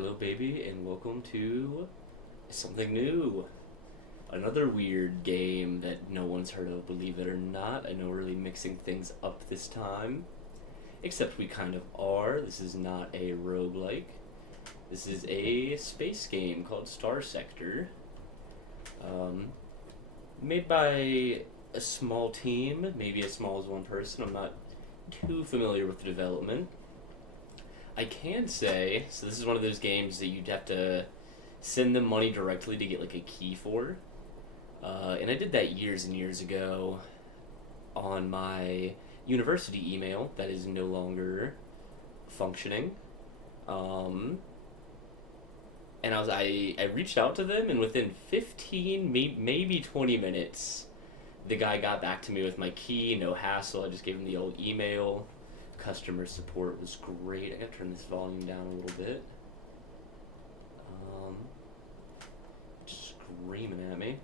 Hello, baby, and welcome to something new. Another weird game that no one's heard of, believe it or not. I know we're really mixing things up this time, except we kind of are. This is not a roguelike. This is a space game called Star Sector, um, made by a small team, maybe as small as one person. I'm not too familiar with the development. I can say, so this is one of those games that you'd have to send them money directly to get like a key for. And I did that years and years ago on my university email that is no longer functioning. Um, and I reached out to them, and within 15, maybe 20 minutes, the guy got back to me with my key, no hassle. I just gave him the old email. Customer support was great. I gotta turn this volume down a little bit. Um, Screaming at me.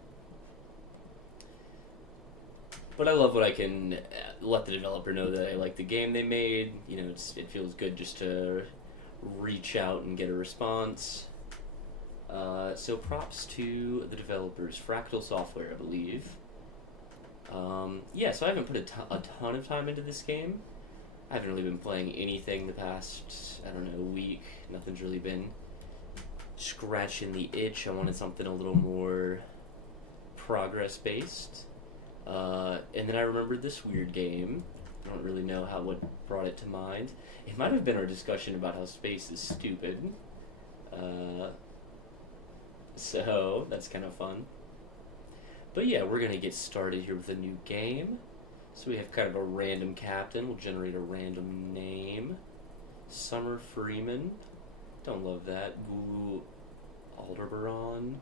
But I love when I can let the developer know that I like the game they made. You know, it feels good just to reach out and get a response. So props to the developers, Fractal Software, I believe. So I haven't put a ton of time into this game. I haven't really been playing anything the past, week. Nothing's really been scratching the itch. I wanted something a little more progress-based. And then I remembered this weird game. I don't really know what brought it to mind. It might have been our discussion about how space is stupid. So that's kind of fun. But yeah, we're going to get started here with a new game. So we have kind of a random captain. We'll generate a random name. Summer Freeman. Don't love that. Ooh, Aldebaran.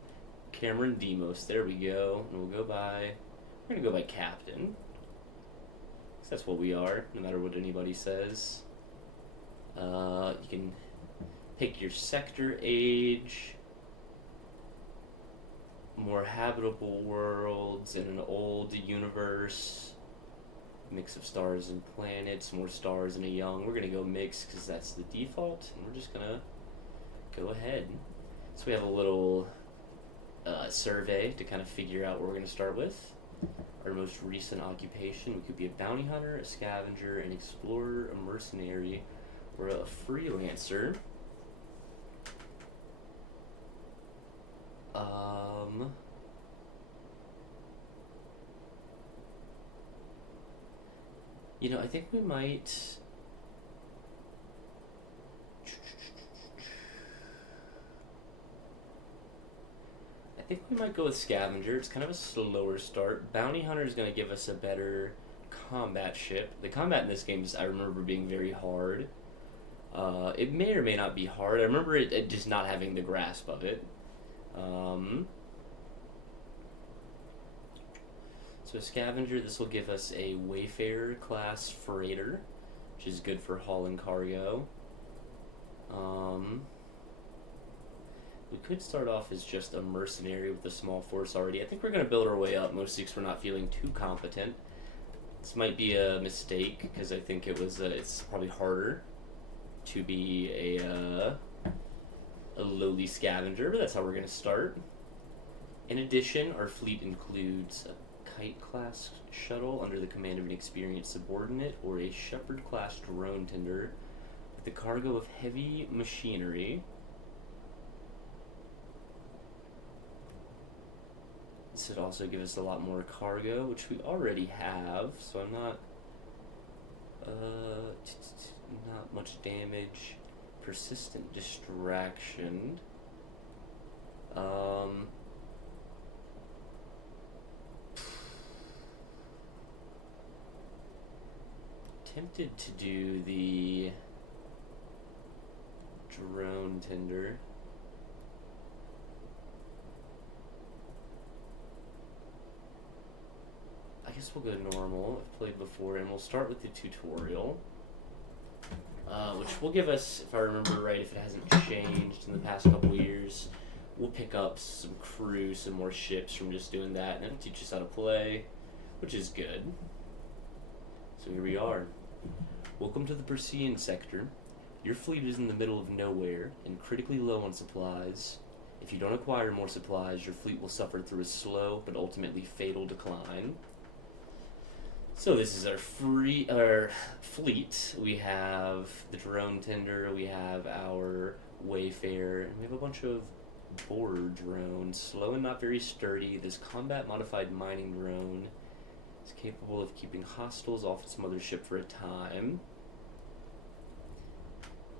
Cameron Demos. There we go. And we're going to go by captain. 'Cause that's what we are, no matter what anybody says. You can pick your sector, age, more habitable worlds in an old universe. Mix of stars and planets, more stars and a young. We're going to go mix because that's the default, and we're just going to go ahead. So we have a little survey to kind of figure out what we're going to start with. Our most recent occupation, we could be a bounty hunter, a scavenger, an explorer, a mercenary, or a freelancer. I think we might... go with scavenger. It's kind of a slower start. Bounty hunter is going to give us a better combat ship. The combat in this game I remember being very hard. It may or may not be hard. I remember it just not having the grasp of it. So scavenger, this will give us a Wayfarer class freighter, which is good for hauling cargo. We could start off as just a mercenary with a small force already. I think we're going to build our way up, mostly because we're not feeling too competent. This might be a mistake, because I think it's probably harder to be a lowly scavenger, but that's how we're going to start. In addition, our fleet includes a Kite-class shuttle under the command of an experienced subordinate, or a Shepherd-class drone tender with a cargo of heavy machinery. This would also give us a lot more cargo, which we already have, so I'm not much damage. Persistent distraction. Tempted to do the drone tender. I guess we'll go normal. I've played before, and we'll start with the tutorial, which will give us, if I remember right, if it hasn't changed in the past couple years, we'll pick up some crew, some more ships from just doing that, and it'll teach us how to play, which is good. So here we are. Welcome to the Persean sector. Your fleet is in the middle of nowhere and critically low on supplies. If you don't acquire more supplies, your fleet will suffer through a slow but ultimately fatal decline. So this is our fleet. We have the drone tender, we have our wayfarer, and we have a bunch of borer drones. Slow and not very sturdy. This combat modified mining drone is capable of keeping hostiles off its mothership for a time.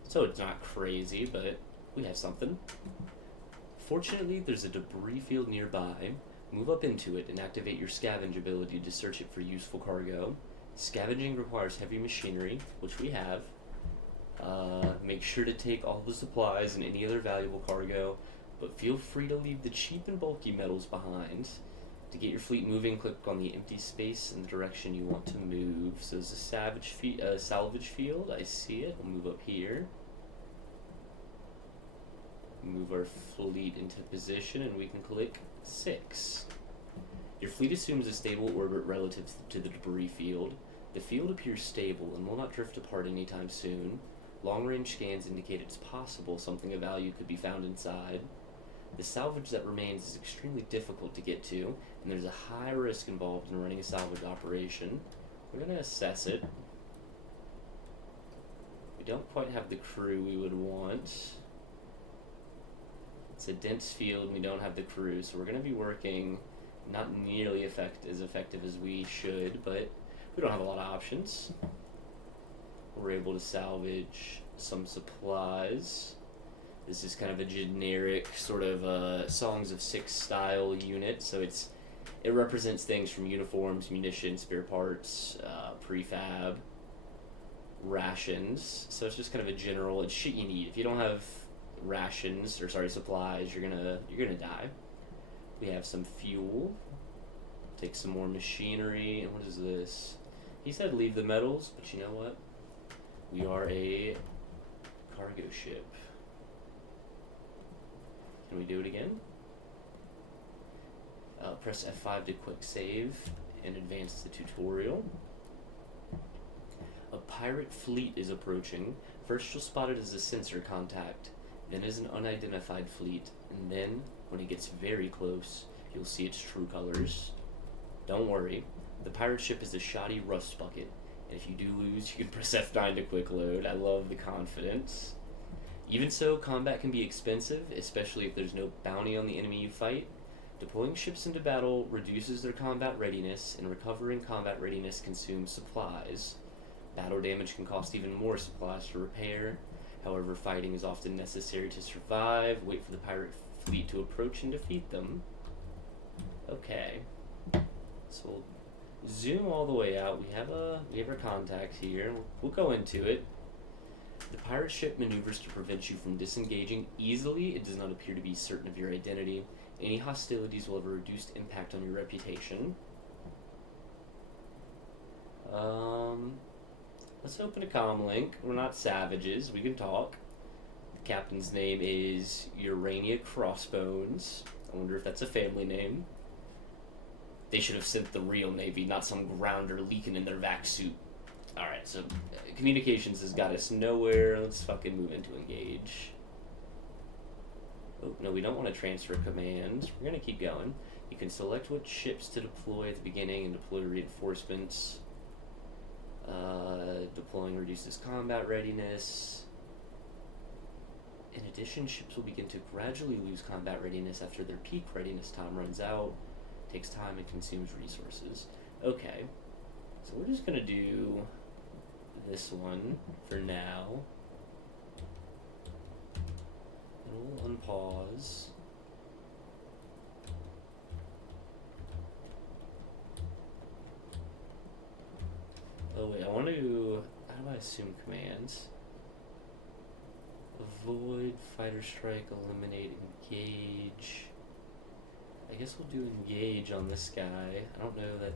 So it's not crazy, but we have something. Fortunately, there's a debris field nearby. Move up into it and activate your scavenge ability to search it for useful cargo. Scavenging requires heavy machinery, which we have. Make sure to take all the supplies and any other valuable cargo, but feel free to leave the cheap and bulky metals behind. To get your fleet moving, click on the empty space in the direction you want to move. So there's a salvage field. I see it. We'll move up here. Move our fleet into position, and we can click 6. Your fleet assumes a stable orbit relative to the debris field. The field appears stable and will not drift apart anytime soon. Long-range scans indicate it's possible something of value could be found inside. The salvage that remains is extremely difficult to get to, and there's a high risk involved in running a salvage operation. We're going to assess it. We don't quite have the crew we would want. It's a dense field, and we don't have the crew, so we're going to be working not nearly as effective as we should, but we don't have a lot of options. We're able to salvage some supplies. This is kind of a generic sort of Songs of Six style unit, so it represents things from uniforms, munitions, spare parts, prefab, rations. So it's just kind of a general, it's shit you need. If you don't have supplies, you're gonna die. We have some fuel. Take some more machinery. And what is this? He said leave the metals, but you know what? We are a cargo ship. Can we do it again? Press F5 to quick save and advance the tutorial. A pirate fleet is approaching. First you'll spot it as a sensor contact, then as an unidentified fleet, and then, when it gets very close, you'll see its true colors. Don't worry, the pirate ship is a shoddy rust bucket, and if you do lose, you can press F9 to quick load. I love the confidence. Even so, combat can be expensive, especially if there's no bounty on the enemy you fight. Deploying ships into battle reduces their combat readiness, and recovering combat readiness consumes supplies. Battle damage can cost even more supplies to repair. However, fighting is often necessary to survive. Wait for the pirate fleet to approach and defeat them. Okay. So we'll zoom all the way out. We have our contact here. We'll go into it. The pirate ship maneuvers to prevent you from disengaging easily. It does not appear to be certain of your identity. Any hostilities will have a reduced impact on your reputation. Let's open a comm link. We're not savages. We can talk. The captain's name is Urania Crossbones. I wonder if that's a family name. They should have sent the real Navy, not some grounder leaking in their vac suit. Alright, so communications has got us nowhere. Let's fucking move into engage. Oh, no, we don't want to transfer commands. We're going to keep going. You can select what ships to deploy at the beginning and deploy reinforcements. Deploying reduces combat readiness. In addition, ships will begin to gradually lose combat readiness after their peak readiness time runs out. Takes time and consumes resources. Okay, so we're just going to do this one for now. And we'll unpause. Oh wait, I want to... How do I assume commands? Avoid, fighter strike, eliminate, engage. I guess we'll do engage on this guy. I don't know that...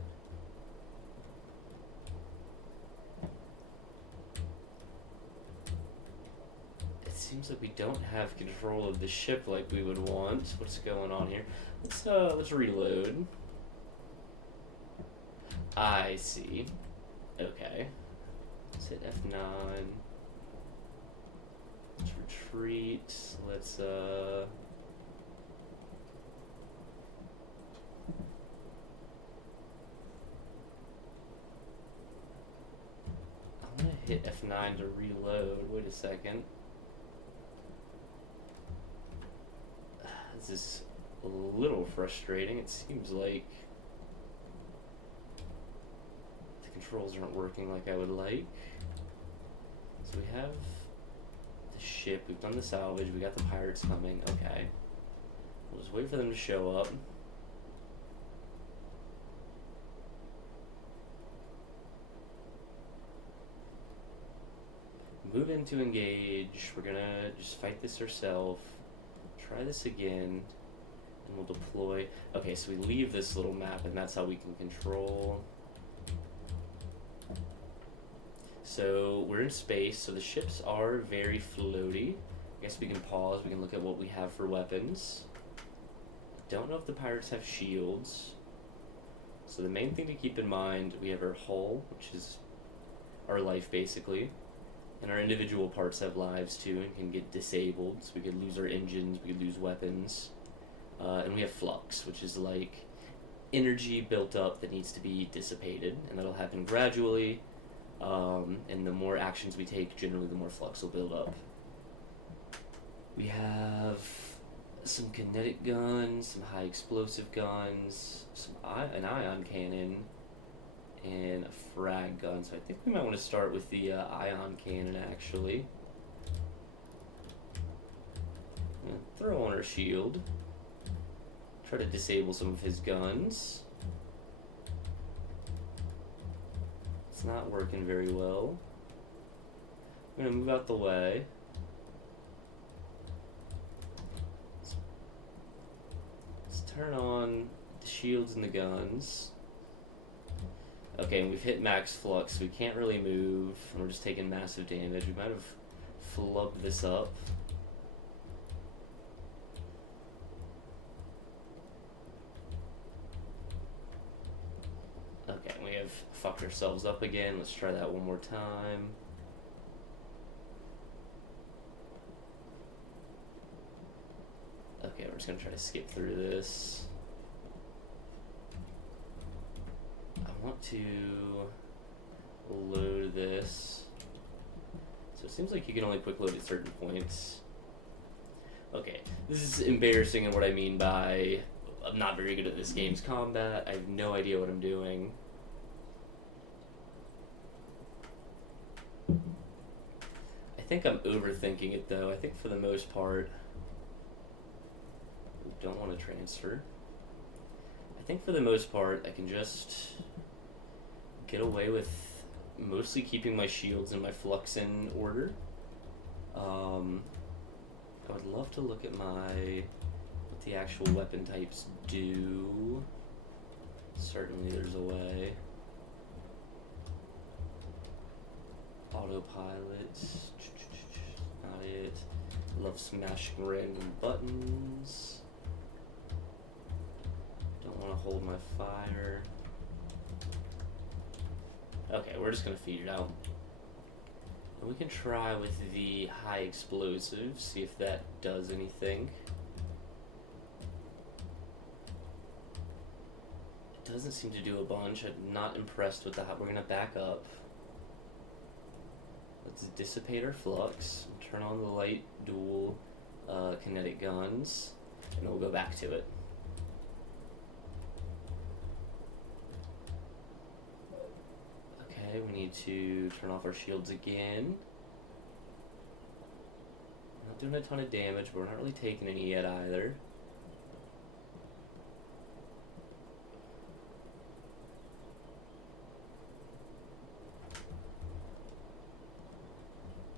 It seems like we don't have control of the ship like we would want. What's going on here? Let's reload. I see. Okay. Let's hit F9. retreat. Let's I'm gonna hit F9 to reload. Wait a second. This is a little frustrating. It seems like the controls aren't working like I would like. So we have the ship, we've done the salvage, we got the pirates coming. Okay. We'll just wait for them to show up. Move in to engage. We're gonna just fight this ourselves. Try this again. And we'll deploy. Okay, so we leave this little map, and that's how we can control. So we're in space, so the ships are very floaty. I guess we can pause, we can look at what we have for weapons. Don't know if the pirates have shields. So the main thing to keep in mind, we have our hull, which is our life basically. And our individual parts have lives too and can get disabled. So we could lose our engines, we could lose weapons. And we have flux, which is like energy built up that needs to be dissipated. And that'll happen gradually. And the more actions we take, generally the more flux will build up. We have some kinetic guns, some high explosive guns, an ion cannon, and a frag gun. So I think we might want to start with the ion cannon actually. Throw on our shield. Try to disable some of his guns. It's not working very well. I'm gonna move out the way. Let's turn on the shields and the guns. Okay, and we've hit max flux, so we can't really move, and we're just taking massive damage. We might have flubbed this up. Okay, we have fucked ourselves up again. Let's try that one more time. Okay, we're just gonna try to skip through this. I want to load this. So it seems like you can only quick load at certain points. Okay, this is embarrassing, and what I mean by I'm not very good at this game's combat. I have no idea what I'm doing. I think I'm overthinking it though. I think for the most part, we don't want to transfer. I think for the most part, I can just get away with mostly keeping my shields and my flux in order. I would love to look at what the actual weapon types do. Certainly there's a way. Autopilot, not it. Love smashing random buttons. Don't want to hold my fire. Okay, we're just gonna feed it out. And we can try with the high explosive, see if that does anything. It doesn't seem to do a bunch. I'm not impressed with that. We're gonna back up. Let's dissipate our flux, turn on the light dual kinetic guns, and we'll go back to it. Okay, we need to turn off our shields again. Not doing a ton of damage, but we're not really taking any yet either.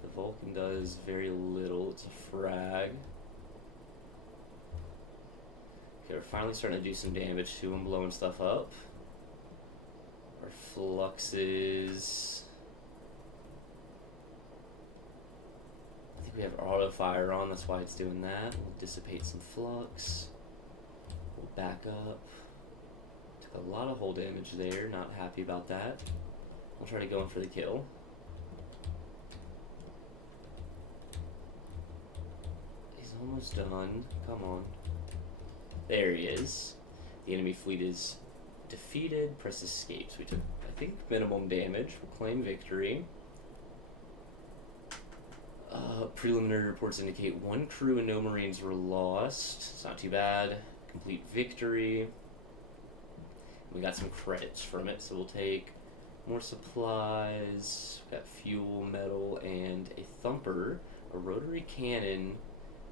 The Vulcan does very little. It's a frag. Okay, we're finally starting to do some damage to him, blowing stuff up. Our fluxes. I think we have auto fire on, that's why it's doing that. We'll dissipate some flux. We'll back up. Took a lot of hull damage there, not happy about that. We'll try to go in for the kill. Almost done. Come on. There he is. The enemy fleet is defeated. Press escape. So we took, I think, minimum damage. We'll claim victory. Preliminary reports indicate 1 crew and no Marines were lost. It's not too bad. Complete victory. We got some credits from it, so we'll take more supplies. We've got fuel, metal, and a thumper, a rotary cannon,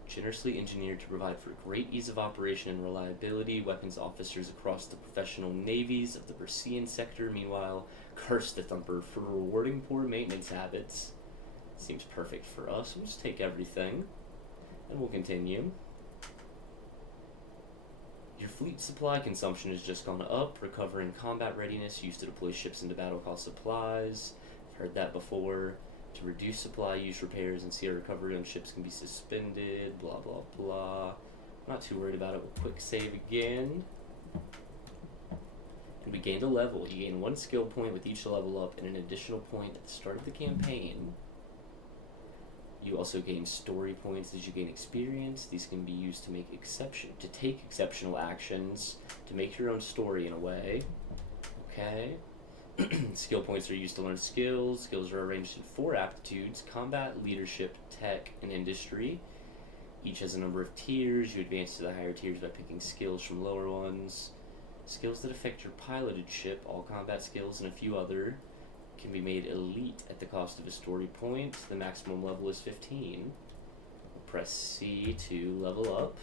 generously engineered to provide for great ease of operation and reliability. Weapons officers across the professional navies of the Bersean sector, meanwhile, curse the thumper for rewarding poor maintenance habits. Seems perfect for us. We'll just take everything, and we'll continue. Your fleet supply consumption has just gone up. Recovering combat readiness used to deploy ships into battle cost supplies. I've heard that before. To reduce supply use, repairs and CR recovery on ships can be suspended. Blah, blah, blah. Not too worried about it. We'll quick save again. And we gained a level. You gain 1 skill point with each level up and an additional point at the start of the campaign. You also gain story points as you gain experience. These can be used to take exceptional actions, to make your own story in a way. Okay. Skill points are used to learn skills. Skills are arranged in 4 aptitudes: combat, leadership, tech, and industry. Each has a number of tiers. You advance to the higher tiers by picking skills from lower ones. Skills that affect your piloted ship, all combat skills, and a few other can be made elite at the cost of a story point. The maximum level is 15. We'll press C to level up.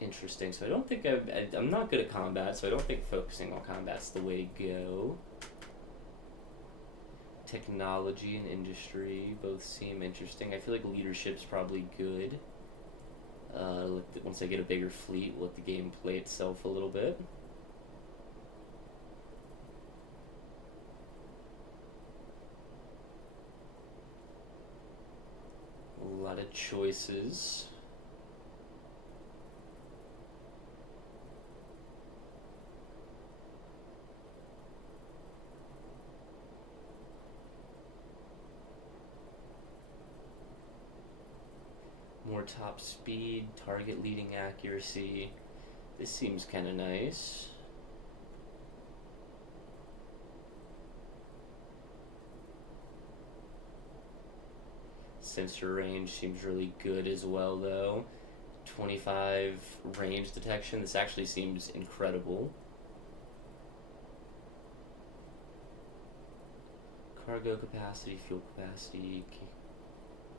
Interesting. So I don't think I'm not good at combat, so I don't think focusing on combat's the way to go. Technology and industry both seem interesting. I feel like leadership's probably good. Once I get a bigger fleet, we'll let the game play itself a little bit. A lot of choices. More top speed, target leading accuracy. This seems kind of nice. Sensor range seems really good as well, though. 25 range detection. This actually seems incredible. Cargo capacity, fuel capacity,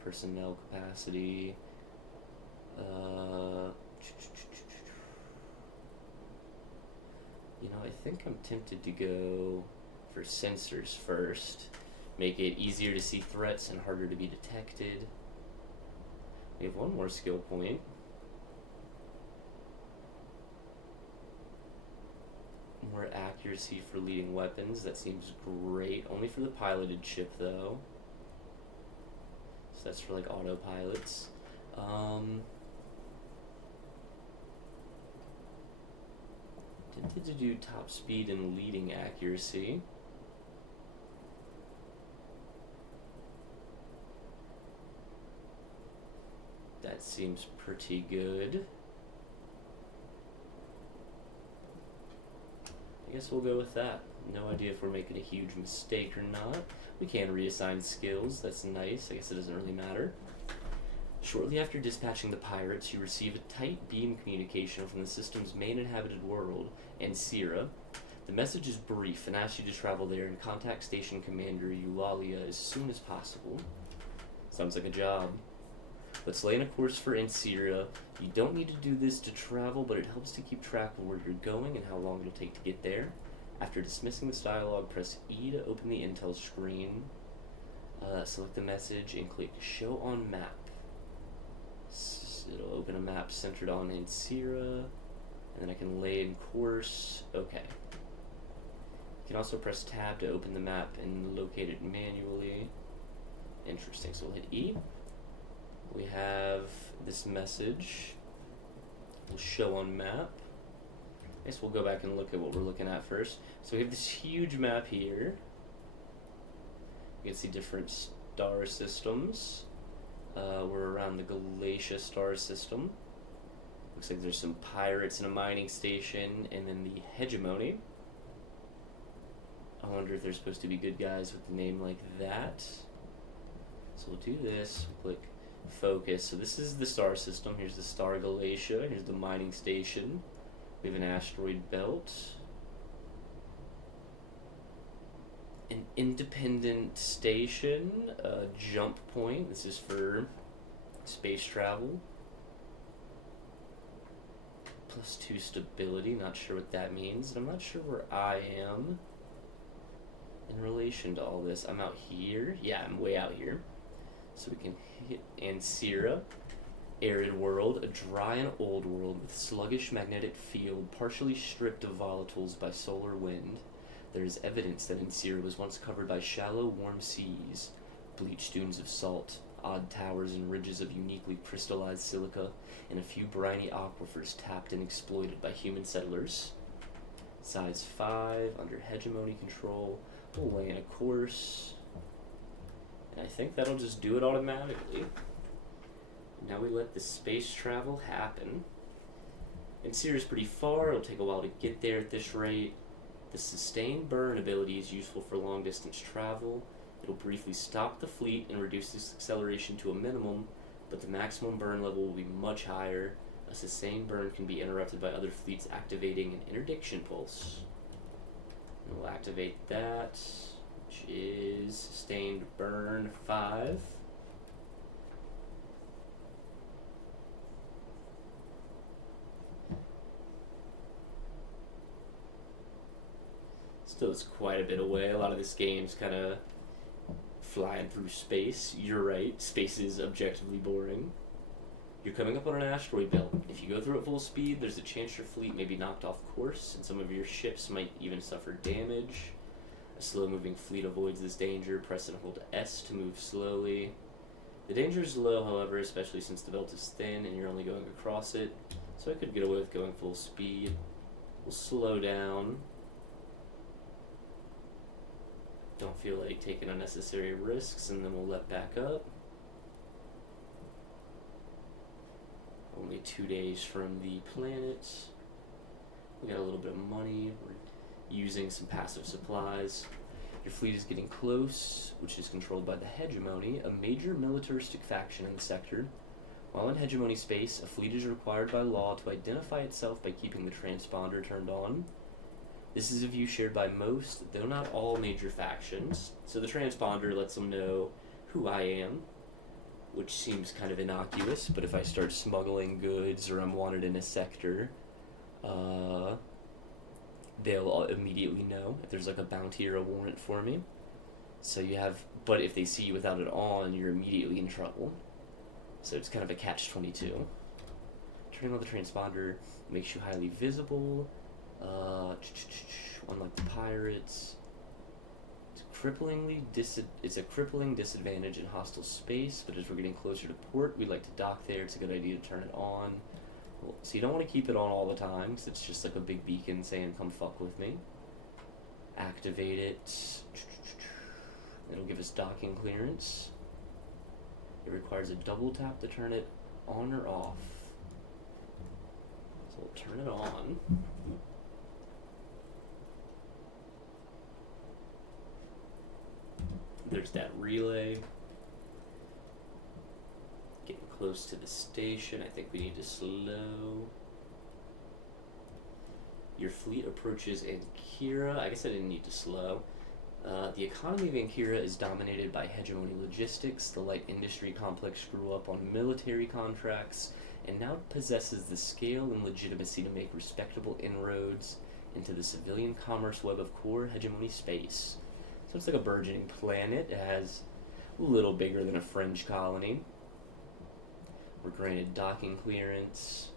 personnel capacity. I think I'm tempted to go for sensors first. Make it easier to see threats and harder to be detected. We have 1 more skill point. More accuracy for leading weapons. That seems great. Only for the piloted ship, though. So that's for, like, autopilots. Tempted to do top speed and leading accuracy. That seems pretty good. I guess we'll go with that. No idea if we're making a huge mistake or not. We can reassign skills. That's nice. I guess it doesn't really matter. Shortly after dispatching the pirates, you receive a tight beam communication from the system's main inhabited world, Ancira. The message is brief and asks you to travel there and contact Station Commander Eulalia as soon as possible. Sounds like a job. Let's lay in a course for Ancira. You don't need to do this to travel, but it helps to keep track of where you're going and how long it'll take to get there. After dismissing this dialogue, press E to open the intel screen. Select the message and click Show on Map. It'll open a map centered on Ancira, and then I can lay in course. Okay. You can also press Tab to open the map and locate it manually. Interesting. So we'll hit E. We have this message. We'll show on map. I guess we'll go back and look at what we're looking at first. So we have this huge map here. You can see different star systems. We're around the Galatia star system. Looks like there's some pirates in a mining station, and then the Hegemony. I wonder if they're supposed to be good guys with a name like that. So we'll do this. We'll click focus. So this is the star system. Here's the star Galatia. Here's the mining station. We have an asteroid belt. An independent station. A jump point. This is for space travel. +2 stability. Not sure what that means. And I'm not sure where I am in relation to all this. I'm out here. Yeah, I'm way out here. So we can hit Ancira, arid world, a dry and old world with sluggish magnetic field, partially stripped of volatiles by solar wind. There is evidence that Ancira was once covered by shallow, warm seas, bleached dunes of salt, odd towers and ridges of uniquely crystallized silica, and a few briny aquifers tapped and exploited by human settlers. Size 5, under hegemony control. We'll lay in a course, and I think that'll just do it automatically. Now we let the space travel happen. Ancira's pretty far. It'll take a while to get there at this rate. The sustained burn ability is useful for long distance travel. It'll briefly stop the fleet and reduce its acceleration to a minimum, but the maximum burn level will be much higher. A sustained burn can be interrupted by other fleets activating an interdiction pulse. And we'll activate that, which is sustained burn 5. Still, it's quite a bit away. A lot of this game's kind of flying through space. You're right, space is objectively boring. You're coming up on an asteroid belt. If you go through at full speed, there's a chance your fleet may be knocked off course, and some of your ships might even suffer damage. A slow-moving fleet avoids this danger. Press and hold S to move slowly. The danger is low, however, especially since the belt is thin and you're only going across it, so I could get away with going full speed. We'll slow down. Don't feel like taking unnecessary risks, and then we'll let back up. Only 2 days from the planet. We got a little bit of money. We're using some passive supplies. Your fleet is getting close, which is controlled by the Hegemony, a major militaristic faction in the sector. While in Hegemony space, a fleet is required by law to identify itself by keeping the transponder turned on. This is a view shared by most, though not all major factions. So the transponder lets them know who I am, which seems kind of innocuous, but if I start smuggling goods or I'm wanted in a sector, they'll immediately know if there's like a bounty or a warrant for me. So you have, but if they see you without it on, you're immediately in trouble. So it's kind of a catch-22. Turning on the transponder makes you highly visible. Unlike the pirates, it's a crippling disadvantage in hostile space, but as we're getting closer to port, we like to dock there. It's a good idea to turn it on. So you don't want to keep it on all the time, because it's just like a big beacon saying, come fuck with me. Activate it. It'll give us docking clearance. It requires a double tap to turn it on or off. So we'll turn it on. There's that relay. Getting close to the station. I think we need to slow. Your fleet approaches Ancira. I guess I didn't need to slow. The economy of Ancira is dominated by hegemony logistics. The light industry complex grew up on military contracts and now possesses the scale and legitimacy to make respectable inroads into the civilian commerce web of core hegemony space. So it's like a burgeoning planet. It has a little bigger than a French colony. We're granted docking clearance,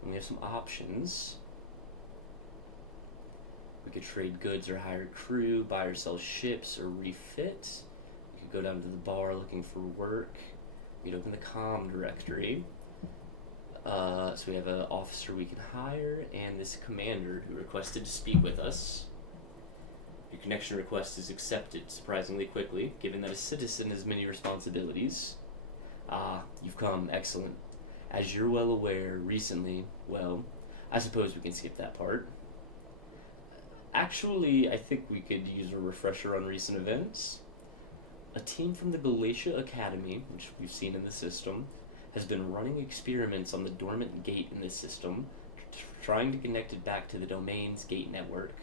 and we have some options. We could trade goods or hire crew, buy or sell ships, or refit. We could go down to the bar looking for work. We'd open the comm directory. So we have an officer we can hire, and this commander who requested to speak with us. Your connection request is accepted surprisingly quickly, given that a citizen has many responsibilities. Ah, you've come. Excellent. As you're well aware, recently, well, I suppose we can skip that part. Actually, I think we could use a refresher on recent events. A team from the Galatia Academy, which we've seen in the system, has been running experiments on the dormant gate in this system, trying to connect it back to the domain's gate network.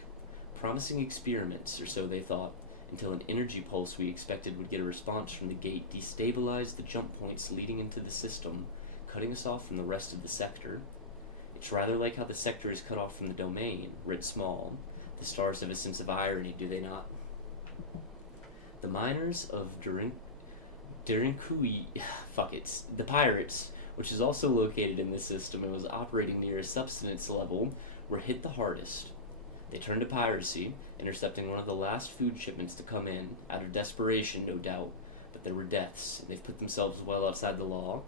Promising experiments, or so they thought, until an energy pulse we expected would get a response from the gate destabilized the jump points leading into the system, cutting us off from the rest of the sector. It's rather like how the sector is cut off from the domain, writ small. The stars have a sense of irony, do they not? The miners of Durinkui, the pirates, which is also located in this system and was operating near a subsistence level, were hit the hardest. They turned to piracy, intercepting one of the last food shipments to come in, out of desperation, no doubt, but there were deaths, and they've put themselves well outside the law.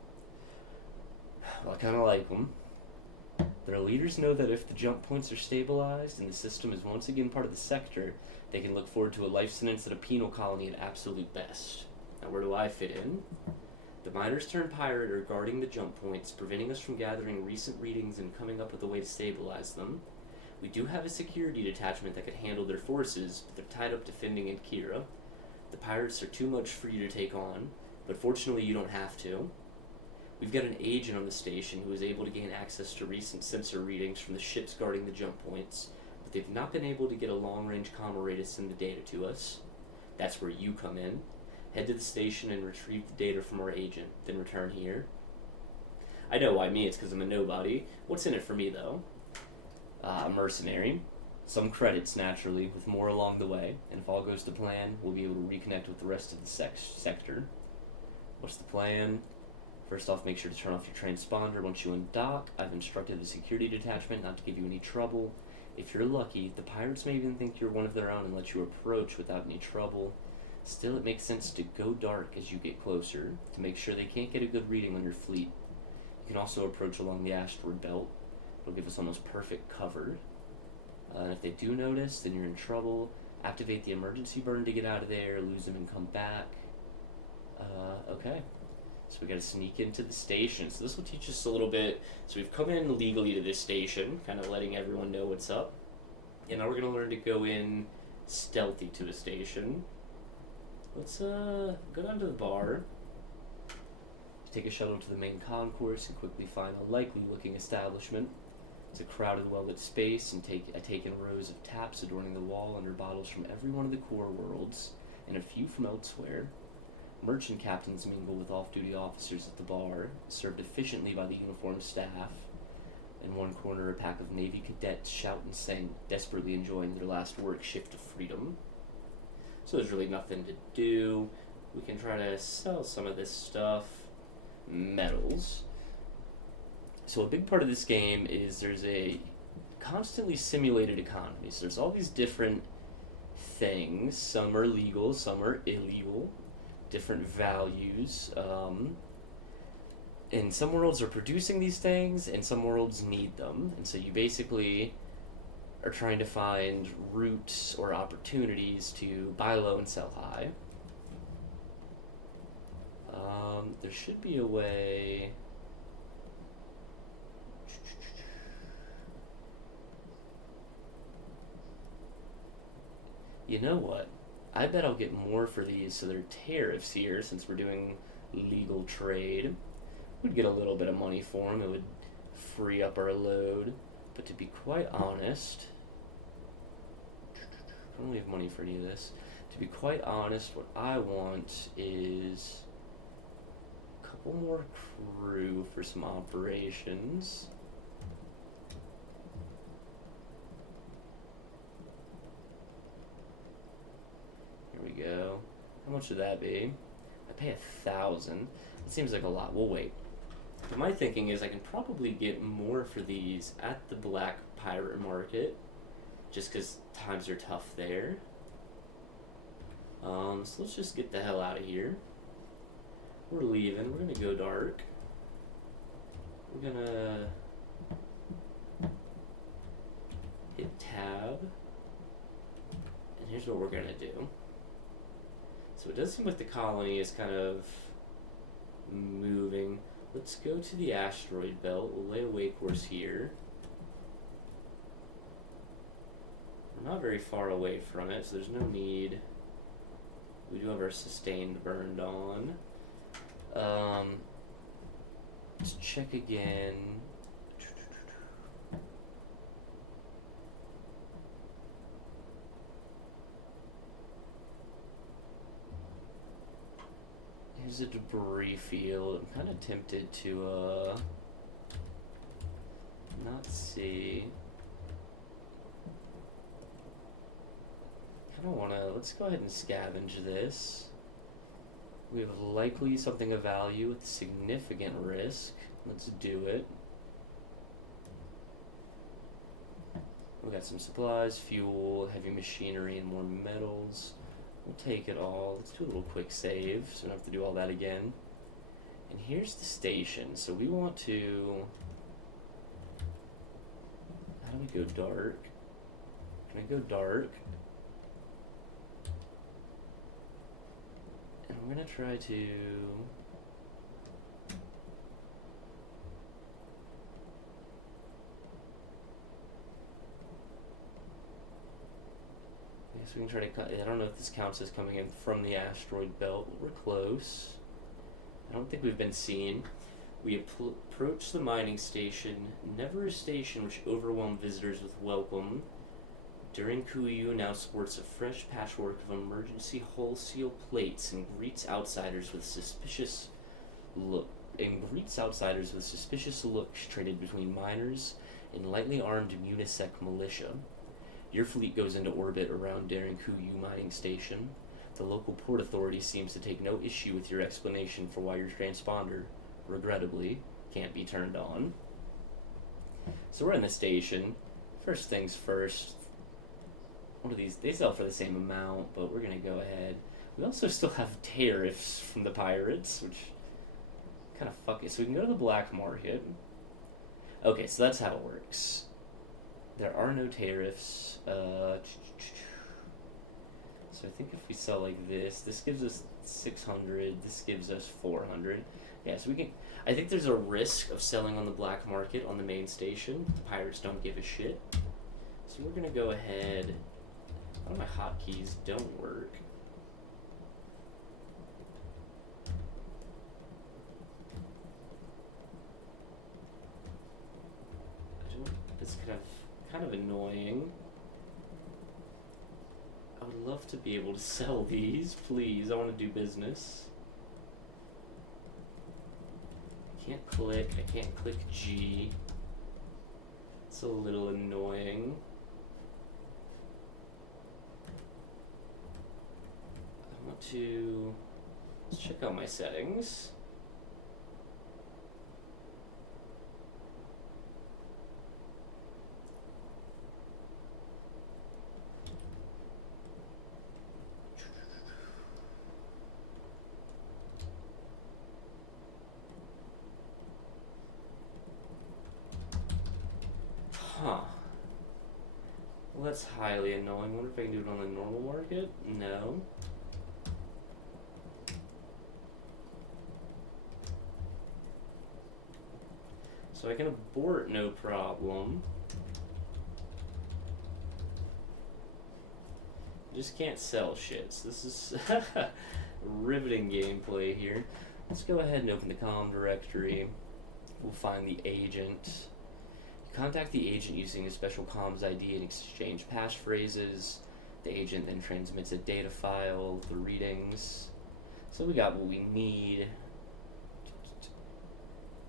Well, I kind of like them. Their leaders know that if the jump points are stabilized and the system is once again part of the sector, they can look forward to a life sentence at a penal colony at absolute best. Now, where do I fit in? The miners turned pirate are guarding the jump points, preventing us from gathering recent readings and coming up with a way to stabilize them. We do have a security detachment that could handle their forces, but they're tied up defending Kira. The pirates are too much for you to take on, but fortunately you don't have to. We've got an agent on the station who is able to gain access to recent sensor readings from the ships guarding the jump points, but they've not been able to get a long-range comma ray to send the data to us. That's where you come in. Head to the station and retrieve the data from our agent, then return here. I know why me, it's because I'm a nobody. What's in it for me, though? A mercenary. Some credits, naturally, with more along the way, and if all goes to plan, we'll be able to reconnect with the rest of the sector. What's the plan? First off, make sure to turn off your transponder once you undock. I've instructed the security detachment not to give you any trouble. If you're lucky, the pirates may even think you're one of their own and let you approach without any trouble. Still, it makes sense to go dark as you get closer, to make sure they can't get a good reading on your fleet. You can also approach along the asteroid belt. It'll give us almost perfect cover. And if they do notice, then you're in trouble. Activate the emergency burn to get out of there, lose them and come back. Okay. So we gotta sneak into the station. So this will teach us a little bit. So we've come in legally to this station, kind of letting everyone know what's up. And now we're gonna learn to go in stealthy to the station. Let's go down to the bar. Take a shuttle to the main concourse and quickly find a likely looking establishment. It's a crowded, well-lit space, and I take in rows of taps adorning the wall under bottles from every one of the core worlds, and a few from elsewhere. Merchant captains mingle with off-duty officers at the bar, served efficiently by the uniformed staff. In one corner, a pack of Navy cadets shout and sing, desperately enjoying their last work shift of freedom. So there's really nothing to do. We can try to sell some of this stuff. Metals. So a big part of this game is there's a constantly simulated economy. So there's all these different things. Some are legal, some are illegal. Different values. And some worlds are producing these things, and some worlds need them. And so you basically are trying to find routes or opportunities to buy low and sell high. There should be a way. You know what? I bet I'll get more for these, so there are tariffs here since we're doing legal trade. We'd get a little bit of money for them. It would free up our load. But to be quite honest, I don't have money for any of this. To be quite honest, what I want is a couple more crew for some operations. Here we go. How much would that be? I pay 1,000. It seems like a lot. We'll wait. But my thinking is I can probably get more for these at the Black Pirate Market, just because times are tough there. So let's just get the hell out of here. We're leaving. We're gonna go dark. We're gonna hit tab and here's what we're gonna do. So it does seem like the colony is kind of moving. Let's go to the asteroid belt. We'll lay a waycourse here. We're not very far away from it, so there's no need. We do have our sustained burned on. Let's check again. Here's a debris field. I'm kind of tempted to, not see. I don't want to. Let's go ahead and scavenge this. We have likely something of value with significant risk. Let's do it. We got some supplies, fuel, heavy machinery, and more metals. We'll take it all. Let's do a little quick save so we don't have to do all that again. And here's the station. So we want to... How do we go dark? Can I go dark? And I'm going to try to... I guess we can try to cut... I don't know if this counts as coming in from the asteroid belt, but we're close. I don't think we've been seen. We approach the mining station, never a station which overwhelmed visitors with welcome. During Kuiu now sports a fresh patchwork of emergency hull seal plates and greets outsiders with suspicious looks traded between miners and lightly armed Unisec militia. Your fleet goes into orbit around Daring Kuiu mining station. The local port authority seems to take no issue with your explanation for why your transponder, regrettably, can't be turned on. So we're in the station. First things first. One of these, they sell for the same amount, but we're going to go ahead. We also still have tariffs from the pirates, which kind of fuck it. So we can go to the black market. Okay, so that's how it works. There are no tariffs. So I think if we sell like this gives us 600, this gives us 400. Yeah, so we can... I think there's a risk of selling on the black market on the main station. The pirates don't give a shit. So we're going to go ahead... A lot of my hotkeys don't work. It's kind of annoying. I would love to be able to sell these, please. I want to do business. I can't click G. It's a little annoying. Let's check out my settings. Huh. Well, that's highly annoying. I wonder if I can do it on the normal market? No. So I can abort no problem. Just can't sell shit. So this is riveting gameplay here. Let's go ahead and open the comm directory. We'll find the agent. You contact the agent using a special comms ID and exchange passphrases. The agent then transmits a data file with the readings. So we got what we need.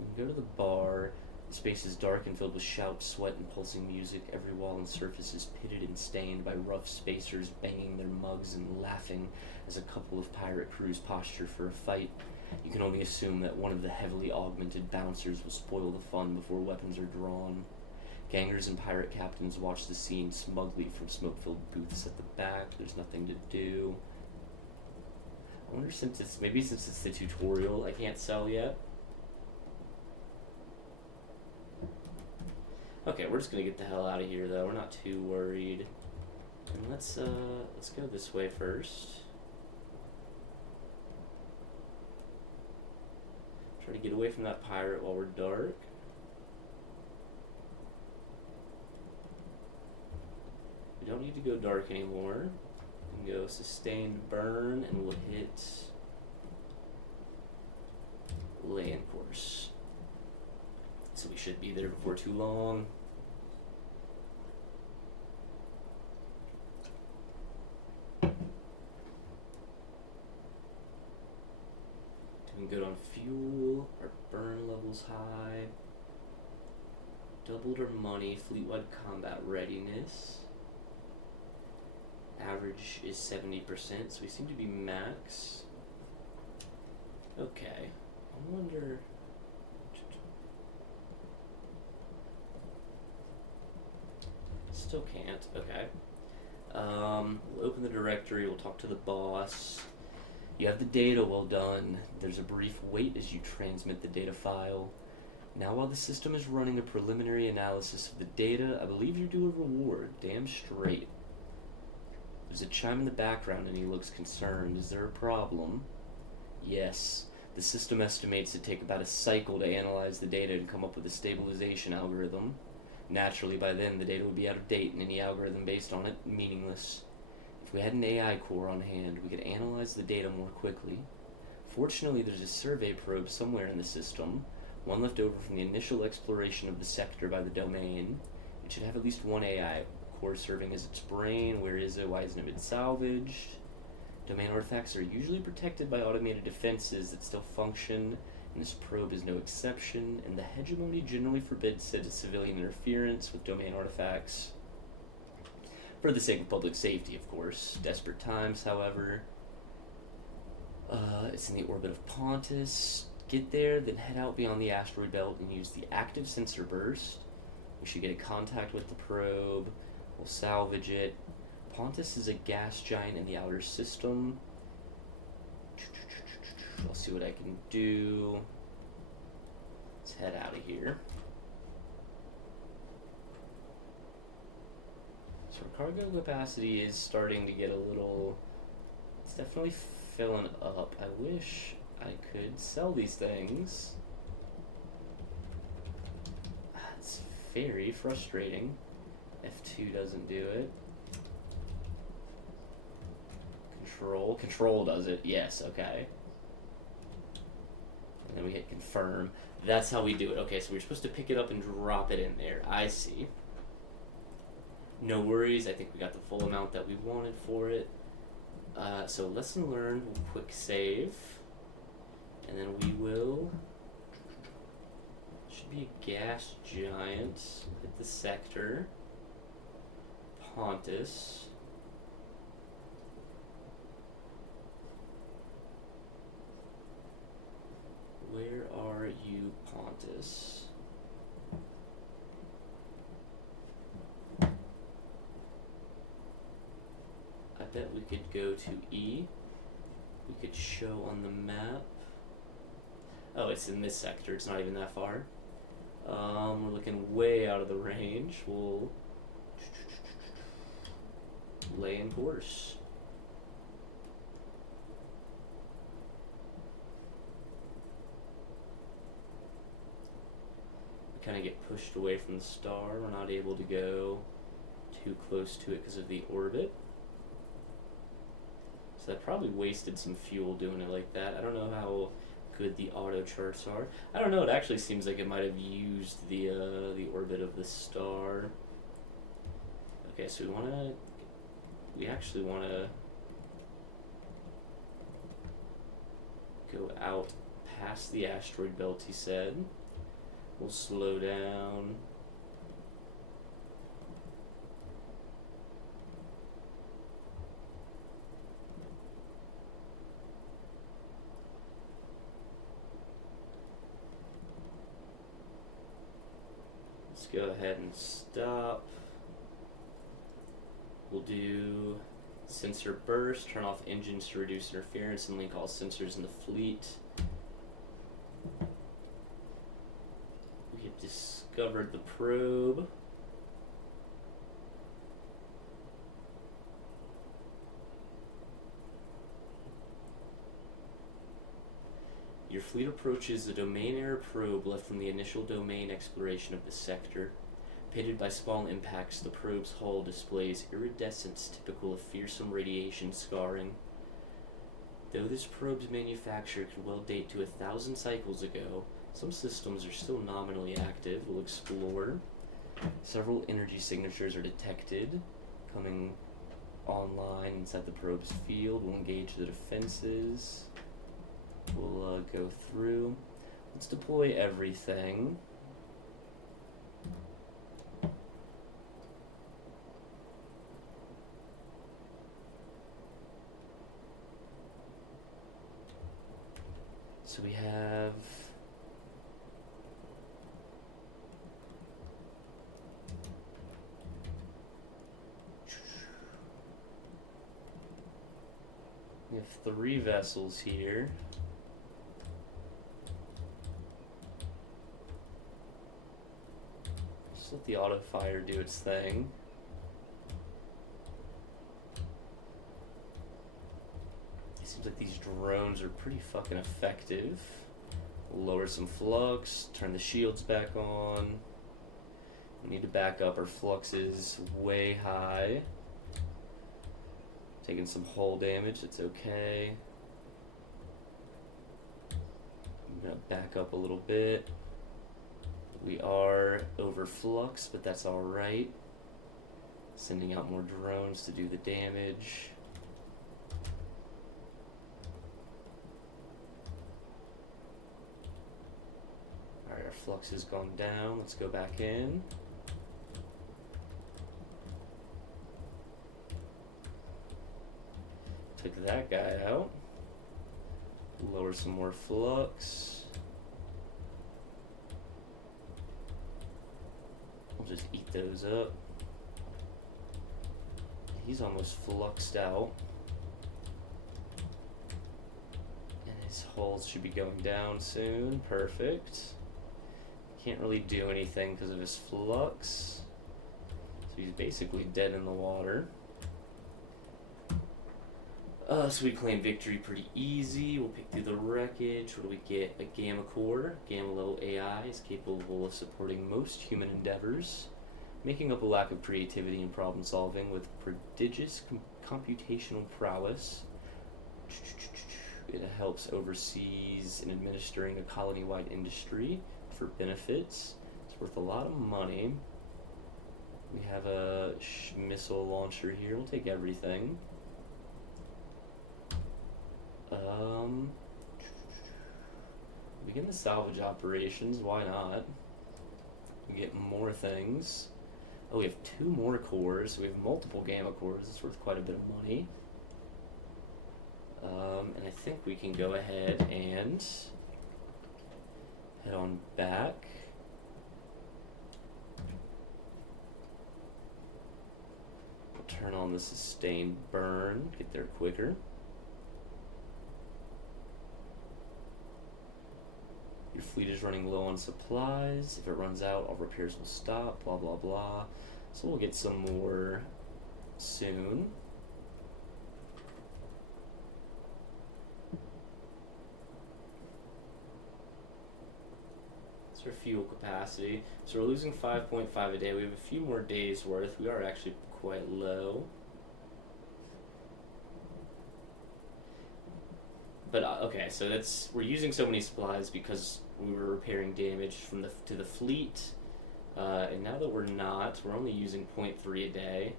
We can go to the bar. The space is dark and filled with shouts, sweat, and pulsing music. Every wall and surface is pitted and stained by rough spacers banging their mugs and laughing as a couple of pirate crews posture for a fight. You can only assume that one of the heavily augmented bouncers will spoil the fun before weapons are drawn. Gangers and pirate captains watch the scene smugly from smoke-filled booths at the back. There's nothing to do. I wonder since it's the tutorial, I can't sell yet. Okay, we're just gonna get the hell out of here, though. We're not too worried. And let's go this way first. Try to get away from that pirate while we're dark. We don't need to go dark anymore. We can go sustained burn, and we'll hit land course. So we should be there before too long. Doing good on fuel. Our burn level's high. Doubled our money. Fleet-wide combat readiness. Average is 70%, so we seem to be max. Okay. I wonder... Still can't. Okay. We'll open the directory. We'll talk to the boss. You have the data, well done. There's a brief wait as you transmit the data file. Now while the system is running a preliminary analysis of the data, I believe you're due a reward. Damn straight. There's a chime in the background and he looks concerned. Is there a problem? Yes. The system estimates it take about a cycle to analyze the data and come up with a stabilization algorithm. Naturally, by then, the data would be out of date and any algorithm based on it meaningless. If we had an AI core on hand, we could analyze the data more quickly. Fortunately, there's a survey probe somewhere in the system, one left over from the initial exploration of the sector by the domain. It should have at least one AI core serving as its brain. Where is it? Why hasn't it been salvaged? Domain artifacts are usually protected by automated defenses that still function, and this probe is no exception, and the hegemony generally forbids civilian interference with domain artifacts. For the sake of public safety, of course. Desperate times, however. It's in the orbit of Pontus. Get there, then head out beyond the asteroid belt and use the active sensor burst. We should get in contact with the probe. We'll salvage it. Pontus is a gas giant in the outer system. I'll see what I can do. Let's head out of here. So our cargo capacity is starting to get a little... It's definitely filling up. I wish I could sell these things. It's very frustrating. F2 doesn't do it. Control does it. Yes, okay. And then we hit confirm. That's how we do it. Okay, so we're supposed to pick it up and drop it in there. I see. No worries. I think we got the full amount that we wanted for it. So lesson learned. We'll quick save. And then we will... Should be a gas giant. Hit the sector. Pontus. Where are you, Pontus? I bet we could go to E. We could show on the map. Oh, it's in this sector. It's not even that far. We're looking way out of the range. We'll lay in course. Kind of get pushed away from the star. We're not able to go too close to it because of the orbit. So that probably wasted some fuel doing it like that. I don't know how good the auto charts are. I don't know. It actually seems like it might have used the orbit of the star. Okay, so we actually want to go out past the asteroid belt, he said. We'll slow down. Let's go ahead and stop. We'll do sensor burst, turn off engines to reduce interference, and link all sensors in the fleet. Discovered the probe. Your fleet approaches the Domain-era probe left from the initial domain exploration of the sector. Pitted by small impacts, the probe's hull displays iridescence typical of fearsome radiation scarring. Though this probe's manufacture could well date to 1,000 cycles ago, some systems are still nominally active. We'll explore. Several energy signatures are detected coming online inside the probe's field. We'll engage the defenses. We'll go through. Let's deploy everything. So we have three vessels here. Just let the auto fire do its thing. Seems like these drones are pretty fucking effective. We'll lower some flux, turn the shields back on. We need to back up. Our flux is way high. Taking some hull damage, it's okay. I'm gonna back up a little bit. We are over flux, but that's alright. Sending out more drones to do the damage. Alright, our flux has gone down. Let's go back in. Took that guy out. Lower some more flux. We'll just eat those up. He's almost fluxed out. And his hulls should be going down soon. Perfect. Can't really do anything because of his flux. So he's basically dead in the water. So we claim victory pretty easy. We'll pick through the wreckage. What do we get? A Gamma Core. Gamma level AI is capable of supporting most human endeavors, making up a lack of creativity and problem solving with prodigious computational prowess. It helps overseas in administering a colony-wide industry for benefits. It's worth a lot of money. We have a missile launcher here. We'll take everything. Begin the salvage operations, why not? We get more things. Oh, we have 2 more cores. We have multiple Gamma Cores. It's worth quite a bit of money. And I think we can go ahead and head on back. We'll turn on the sustained burn, get there quicker. Your fleet is running low on supplies. If it runs out, all repairs will stop, blah, blah, blah. So we'll get some more soon. That's our fuel capacity. So we're losing 5.5 a day. We have a few more days worth. We are actually quite low. But okay, so we're using so many supplies because we were repairing damage from to the fleet, and now that we're not, we're only using 0.3 a day,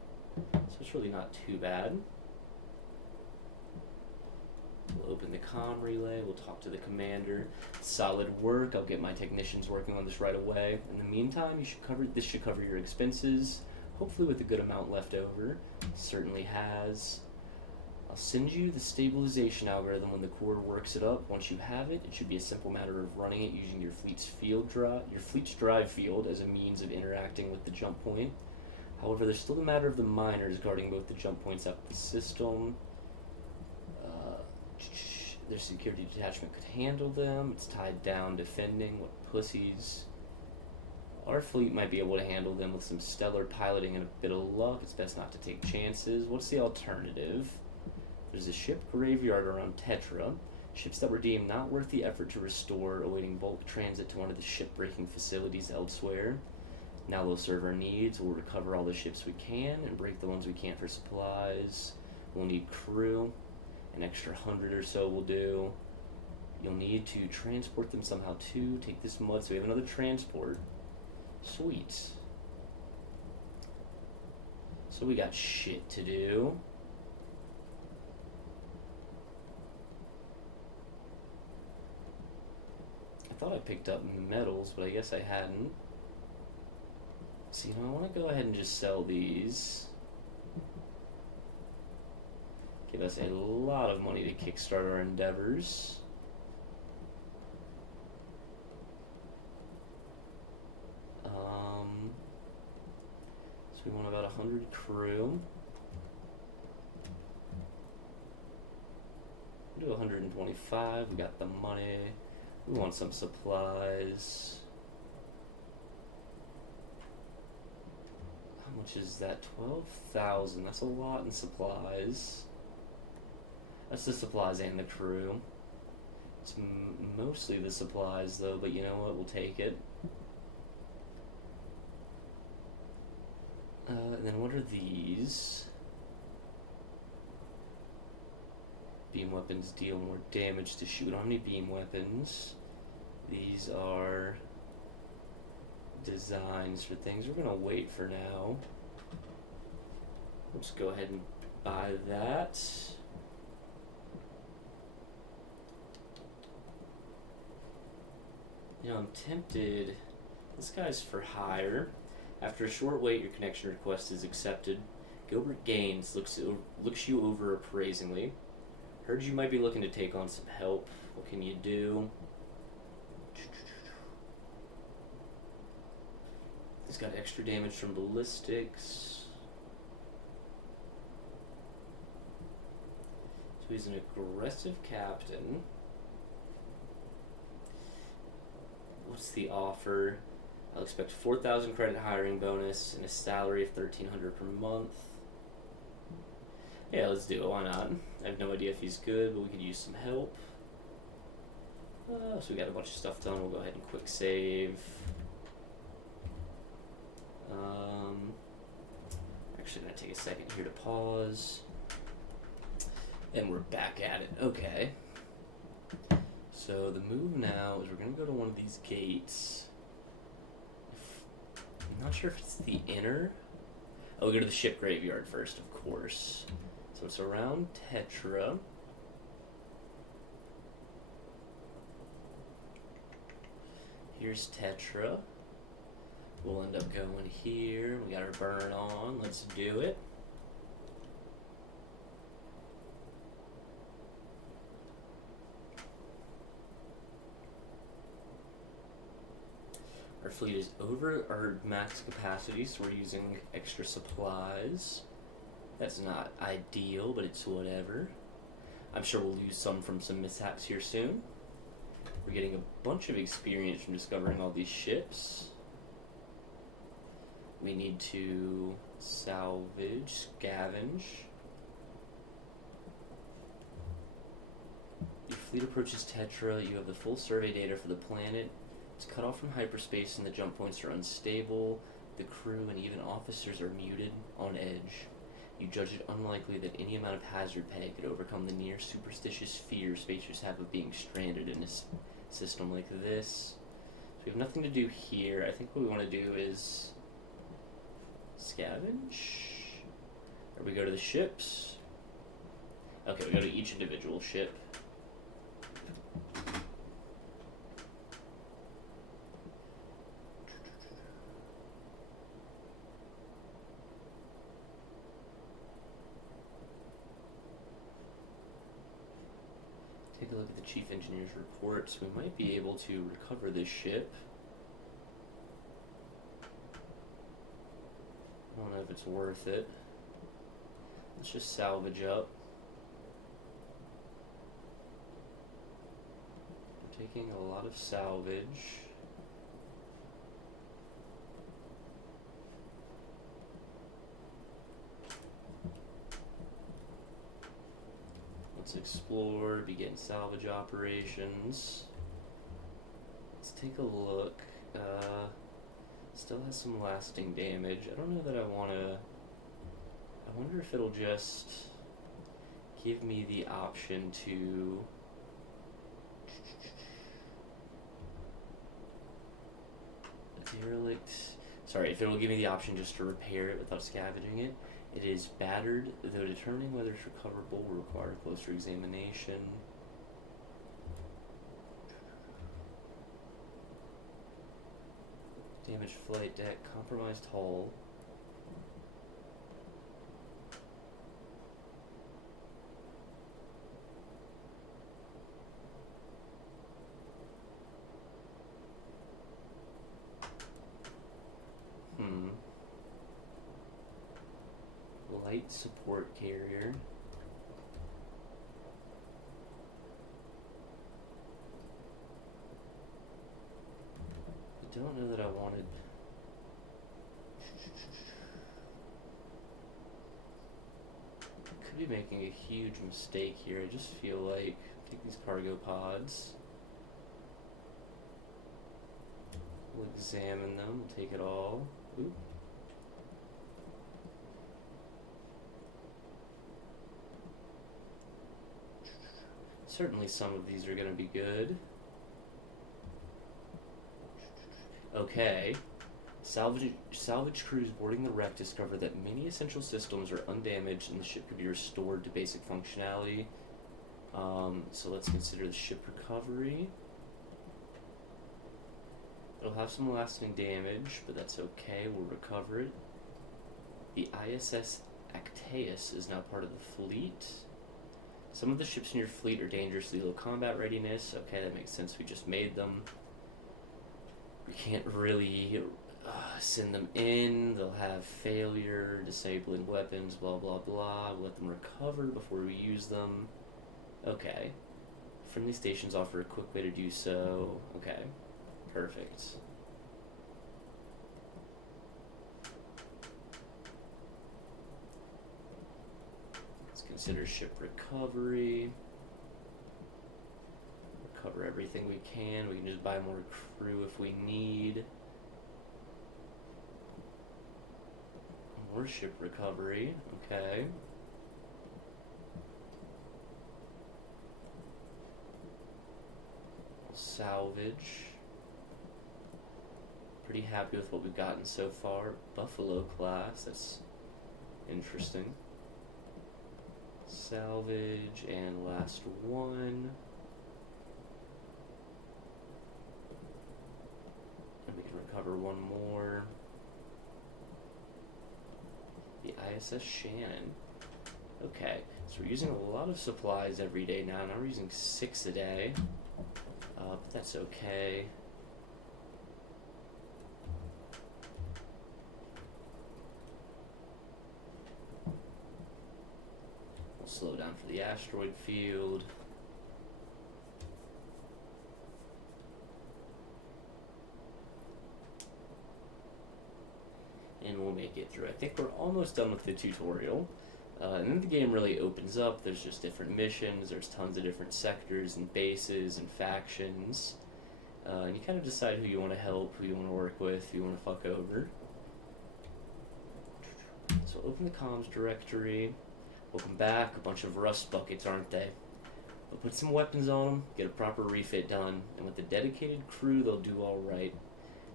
so it's really not too bad. We'll open the comm relay. We'll talk to the commander. Solid work. I'll get my technicians working on this right away. In the meantime, this should cover your expenses, hopefully with a good amount left over. It certainly has. I'll send you the stabilization algorithm when the core works it up. Once you have it, it should be a simple matter of running it using your fleet's drive field as a means of interacting with the jump point. However, there's still the matter of the miners guarding both the jump points up the system. Their security detachment could handle them. It's tied down defending. What pussies. Our fleet might be able to handle them with some stellar piloting and a bit of luck. It's best not to take chances. What's the alternative? There's a ship graveyard around Tetra. Ships that were deemed not worth the effort to restore, awaiting bulk transit to one of the ship-breaking facilities elsewhere. Now they'll serve our needs. We'll recover all the ships we can and break the ones we can't for supplies. We'll need crew. An extra 100 or so will do. You'll need to transport them somehow too. Take this mud. So we have another transport. Sweet. So we got shit to do. I thought I picked up metals, but I guess I hadn't. So, I want to go ahead and just sell these. Give us a lot of money to kickstart our endeavors. So we want about 100 crew. We'll do 125. We got the money. We want some supplies. How much is that? 12,000. That's a lot in supplies. That's the supplies and the crew. It's mostly the supplies, though, but you know what? We'll take it. And then what are these? Beam weapons deal more damage to shoot. I don't have any beam weapons. These are designs for things. We're gonna wait for now. Let's go ahead and buy that. I'm tempted. This guy's for hire. After a short wait, your connection request is accepted. Gilbert Gaines looks you over appraisingly. Heard you might be looking to take on some help. What can you do? He's got extra damage from ballistics. So he's an aggressive captain. What's the offer? I'll expect 4,000 credit hiring bonus and a salary of 1,300 per month. Yeah, let's do it. Why not? I have no idea if he's good, but we could use some help. So we got a bunch of stuff done. We'll go ahead and quick save. Actually, I'm gonna take a second here to pause. And we're back at it. Okay. So the move now is we're gonna go to one of these gates. I'm not sure if it's the inner. Oh, we'll go to the ship graveyard first, of course. So it's around Tetra. Here's Tetra. We'll end up going here. We got our burn on. Let's do it. Our fleet is over our max capacity, so we're using extra supplies. That's not ideal, but it's whatever. I'm sure we'll lose some from some mishaps here soon. We're getting a bunch of experience from discovering all these ships. We need to salvage, scavenge. Your fleet approaches Tetra. You have the full survey data for the planet. It's cut off from hyperspace and the jump points are unstable. The crew and even officers are muted, on edge. You judge it unlikely that any amount of hazard pay could overcome the near superstitious fear spacers have of being stranded in a system like this. So we have nothing to do here. I think what we want to do is scavenge. Or we go to the ships. Okay, we go to each individual ship. Take a look at the chief engineer's reports. We might be able to recover this ship. I don't know if it's worth it. Let's just salvage up. We're taking a lot of salvage. Let's explore. explore, begin salvage operations. Let's take a look. Still has some lasting damage. I don't know that I want to... I wonder if it'll just give me the option to... Derelict... Sorry, if it'll give me the option just to repair it without scavenging it. It is battered, though determining whether it's recoverable will require closer examination. Damaged flight deck, compromised hull. Light support carrier. I don't know that I wanted... Could be making a huge mistake here. I just feel like take these cargo pods. We'll examine them, we'll take it all. Ooh. Certainly some of these are going to be good. Okay. Salvage crews boarding the wreck discover that many essential systems are undamaged and the ship could be restored to basic functionality. So let's consider the ship recovery. It'll have some lasting damage, but that's okay. We'll recover it. The ISS Actaeus is now part of the fleet. Some of the ships in your fleet are dangerously low combat readiness. Okay, that makes sense. We just made them. We can't really send them in. They'll have failure, disabling weapons, blah, blah, blah. We'll let them recover before we use them. Okay. Friendly stations offer a quick way to do so. Okay. Perfect. Consider ship recovery. Recover everything we can. We can just buy more crew if we need. More ship recovery. Okay. Salvage. Pretty happy with what we've gotten so far. Buffalo class. That's interesting. Salvage, and last one. And we can recover one more. The ISS Shannon. Okay, so we're using a lot of supplies every day now. Now we're using 6 a day. But that's okay. Slow down for the asteroid field. And we'll make it through. I think we're almost done with the tutorial. And then the game really opens up. There's just different missions. There's tons of different sectors and bases and factions. And you kind of decide who you want to help, who you want to work with, who you want to fuck over. So open the comms directory. Welcome back. A bunch of rust buckets, aren't they? We'll put some weapons on them, get a proper refit done, and with a dedicated crew, they'll do all right.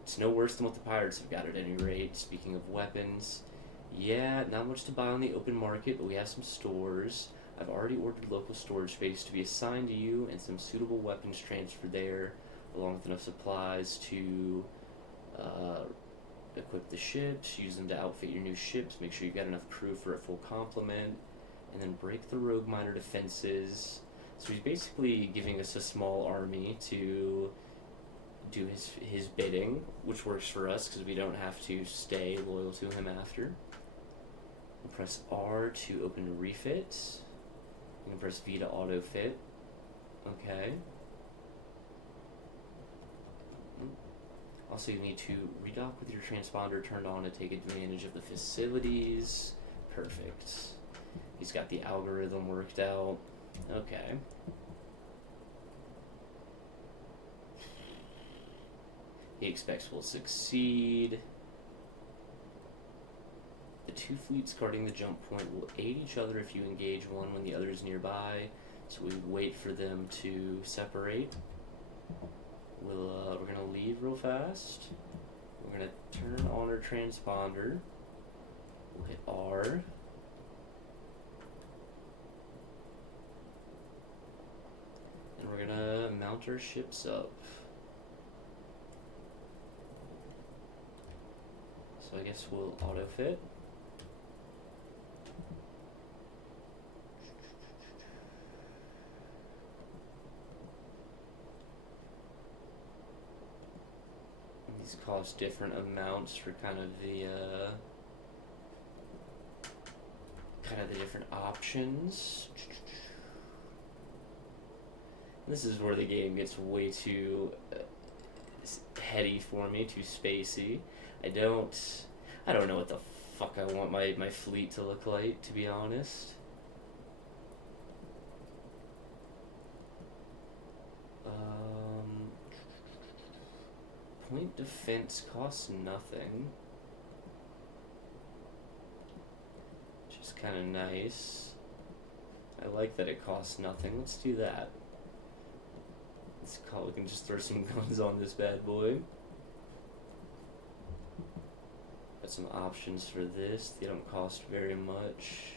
It's no worse than what the pirates have got at any rate. Speaking of weapons, yeah, not much to buy on the open market, but we have some stores. I've already ordered local storage space to be assigned to you and some suitable weapons transferred there, along with enough supplies to equip the ships, use them to outfit your new ships, make sure you've got enough crew for a full complement, and then break the rogue miner defenses. So he's basically giving us a small army to do his bidding, which works for us because we don't have to stay loyal to him after. We'll press R to open a refit. You can press V to auto fit. Okay. Also, you need to redock with your transponder turned on to take advantage of the facilities. Perfect. He's got the algorithm worked out. Okay. He expects we'll succeed. The two fleets guarding the jump point will aid each other if you engage one when the other is nearby. So we wait for them to separate. We're gonna leave real fast. We're gonna turn on our transponder. We'll hit R. And we're gonna mount our ships up. So I guess we'll auto-fit. These cost different amounts for kind of the different options. This is where the game gets way too heady for me, too spacey. I don't know what the fuck I want my fleet to look like, to be honest. Point defense costs nothing, which is kind of nice. I like that it costs nothing. Let's do that. We can just throw some guns on this bad boy. Got some options for this. They don't cost very much.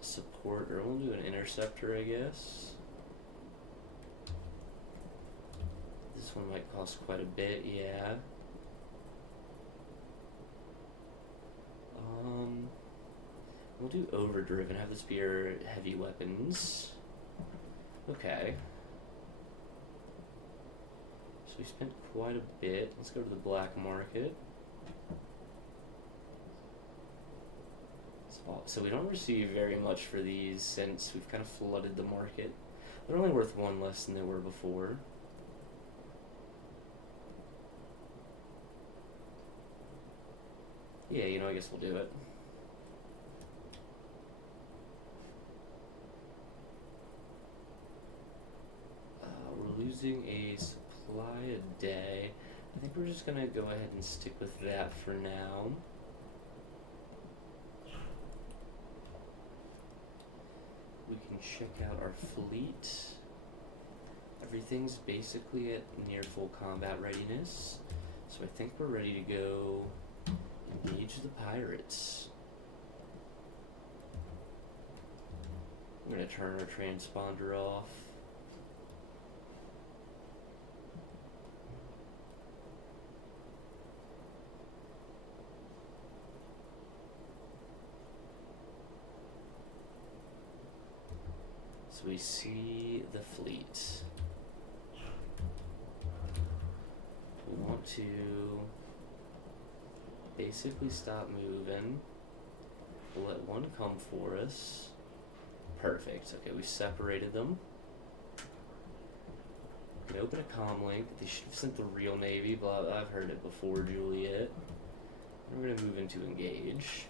Support, or we'll do an interceptor, I guess. This one might cost quite a bit, yeah. We'll do overdriven, have this be our heavy weapons. Okay. So we spent quite a bit. Let's go to the black market. So we don't receive very much for these since we've kind of flooded the market. They're only worth one less than they were before. Yeah, I guess we'll do it. We're losing a supply a day. I think we're just gonna go ahead and stick with that for now. We can check out our fleet. Everything's basically at near full combat readiness. So I think we're ready to go engage the pirates. I'm going to turn our transponder off. So we see the fleet. We want to basically stop moving. We'll let one come for us. Perfect. Okay, we separated them. We can open a comm link. They should have sent the real Navy, but I've heard it before, Juliet. And we're going to move into engage.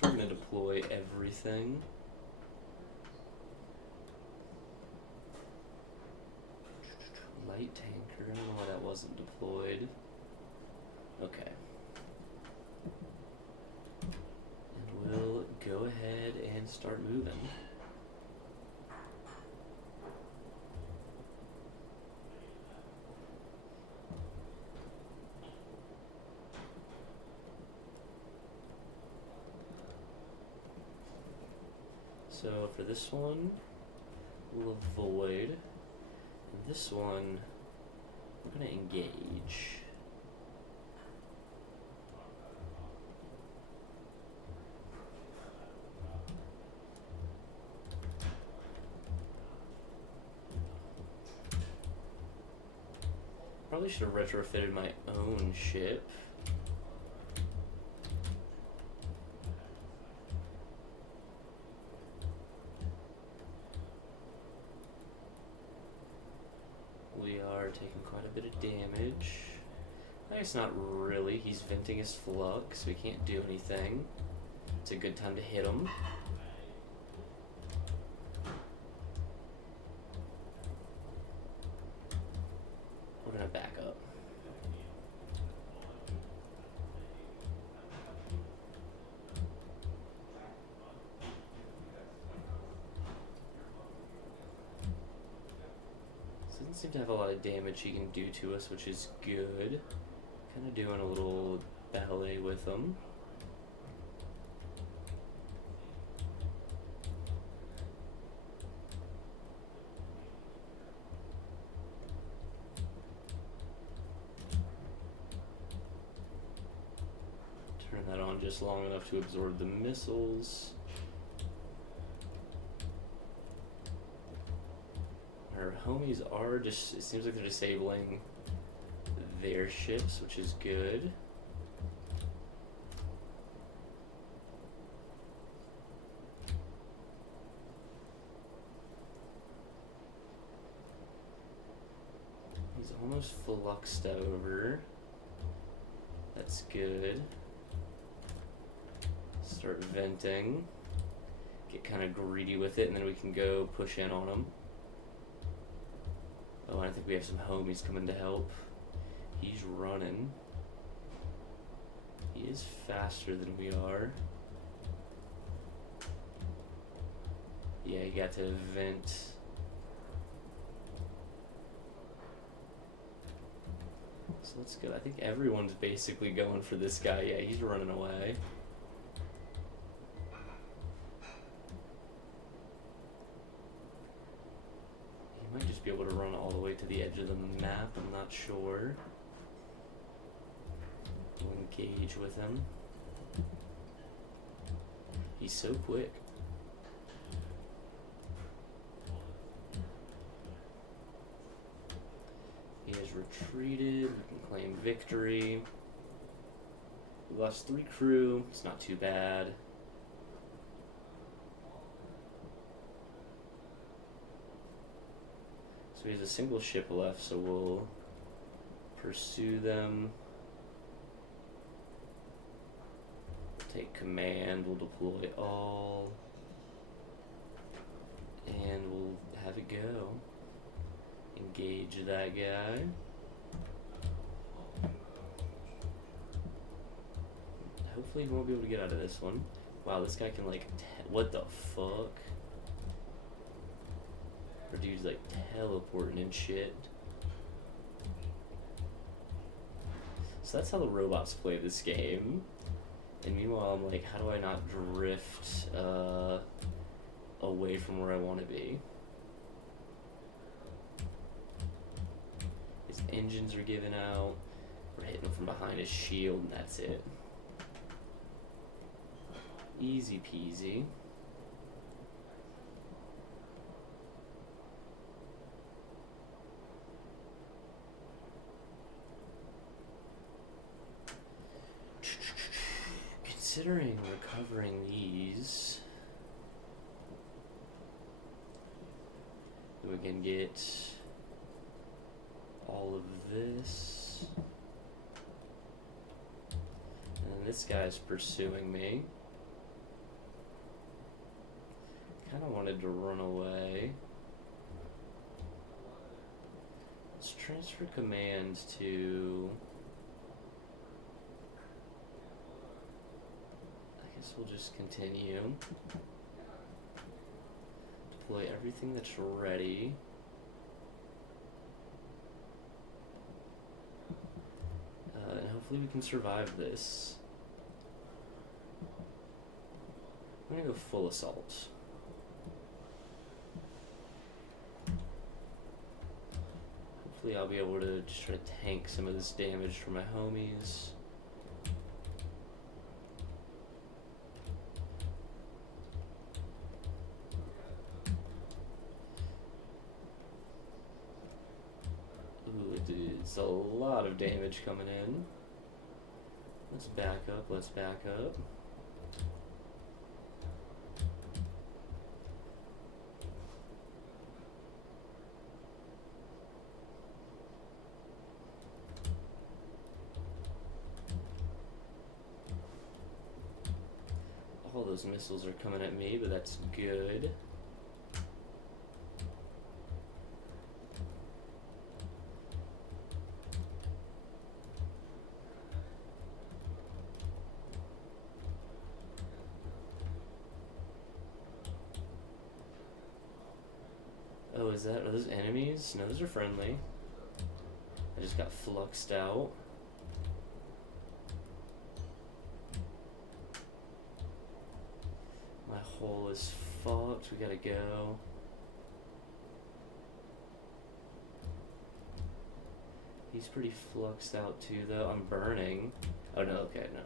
So we're going to deploy everything. Light tanker, I don't know why that wasn't deployed. Okay. And we'll go ahead and start moving. So for this one, we'll avoid. And this one, we're going to engage. Probably should have retrofitted my own ship. are taking quite a bit of damage. I guess not really. He's venting his flux, so we can't do anything. It's a good time to hit him. We're gonna back up. So doesn't seem to have a lot of damage he can do to us, which is good. Kind of doing a little ballet with him. Turn that on just long enough to absorb the missiles. Our homies are just, it seems like they're disabling their ships, which is good. He's almost fluxed over. That's good. Start venting. Get kind of greedy with it, and then we can go push in on him. Oh, and I think we have some homies coming to help. He's running. He is faster than we are. Yeah, he got to vent. So let's go. I think everyone's basically going for this guy. Yeah, he's running away. He might just be able to run all the way to the edge of the map. I'm not sure. We'll engage with him. He's so quick. He has retreated. We can claim victory. We lost 3 crew. It's not too bad. So he has a single ship left, so we'll pursue them. Take command, we'll deploy all, and we'll have it go. Engage that guy. Hopefully he won't be able to get out of this one. Wow, this guy can like, what the fuck? Our dude's like teleporting and shit. So that's how the robots play this game. And meanwhile, I'm like, how do I not drift away from where I want to be? His engines are giving out. We're hitting him from behind his shield, and that's it. Easy peasy. Considering recovering these, we can get all of this, and then this guy's pursuing me. Kind of wanted to run away. Let's transfer command to, I guess we'll just continue. Deploy everything that's ready. And hopefully we can survive this. I'm gonna go full assault. Hopefully I'll be able to just try to tank some of this damage from my homies. Ooh, it's a lot of damage coming in. Let's back up, let's back up. those missiles are coming at me, but that's good. Oh, are those enemies? No, those are friendly. I just got fluxed out. My hole is fucked. We gotta go. He's pretty fluxed out too, though. I'm burning. Oh no, okay, no.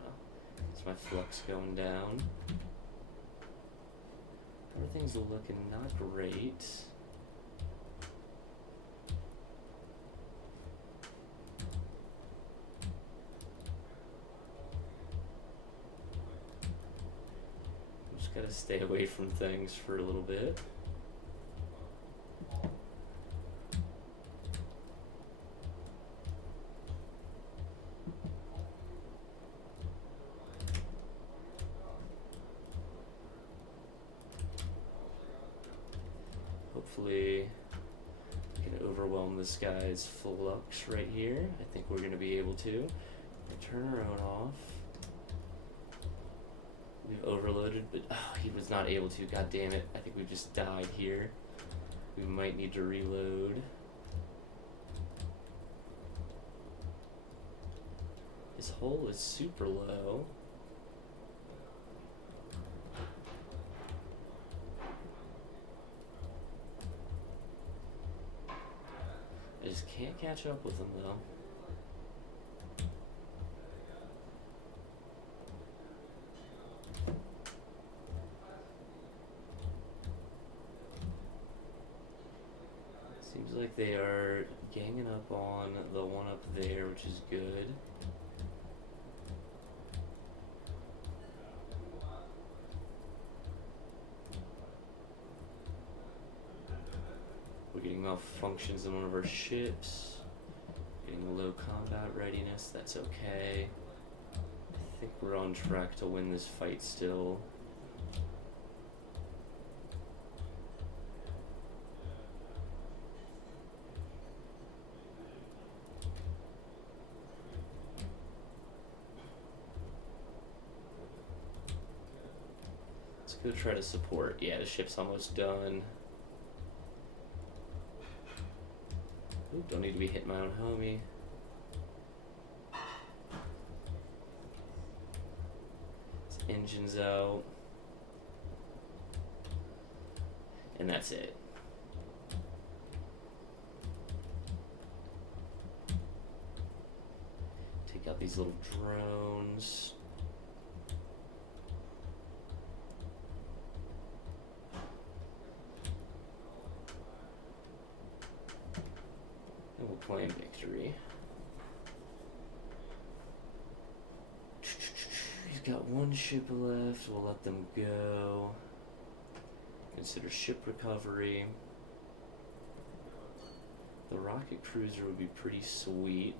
It's my flux going down. Everything's looking not great. Gotta stay away from things for a little bit. Hopefully we can overwhelm this guy's flux right here. I think we're gonna be able to. Turn our own off. We've overloaded, but he was not able to. God damn it. I think we just died here. We might need to reload. His hull is super low. I just can't catch up with him though. Seems like they are ganging up on the one up there, which is good. We're getting malfunctions in one of our ships. Getting low combat readiness, that's okay. I think we're on track to win this fight still. Go try to support. Yeah, the ship's almost done. Ooh, don't need to be hitting my own homie. His engine's out. And that's it. Take out these little drones. We'll claim victory. He's got one ship left. We'll let them go. Consider ship recovery. The rocket cruiser would be pretty sweet.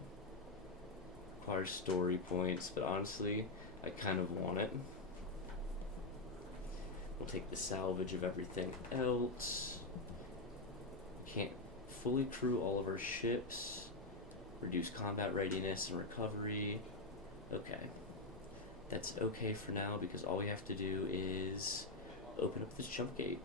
Requires story points, but honestly, I kind of want it. We'll take the salvage of everything else. Can't fully crew all of our ships, reduce combat readiness and recovery. Okay. That's okay for now because all we have to do is open up this jump gate.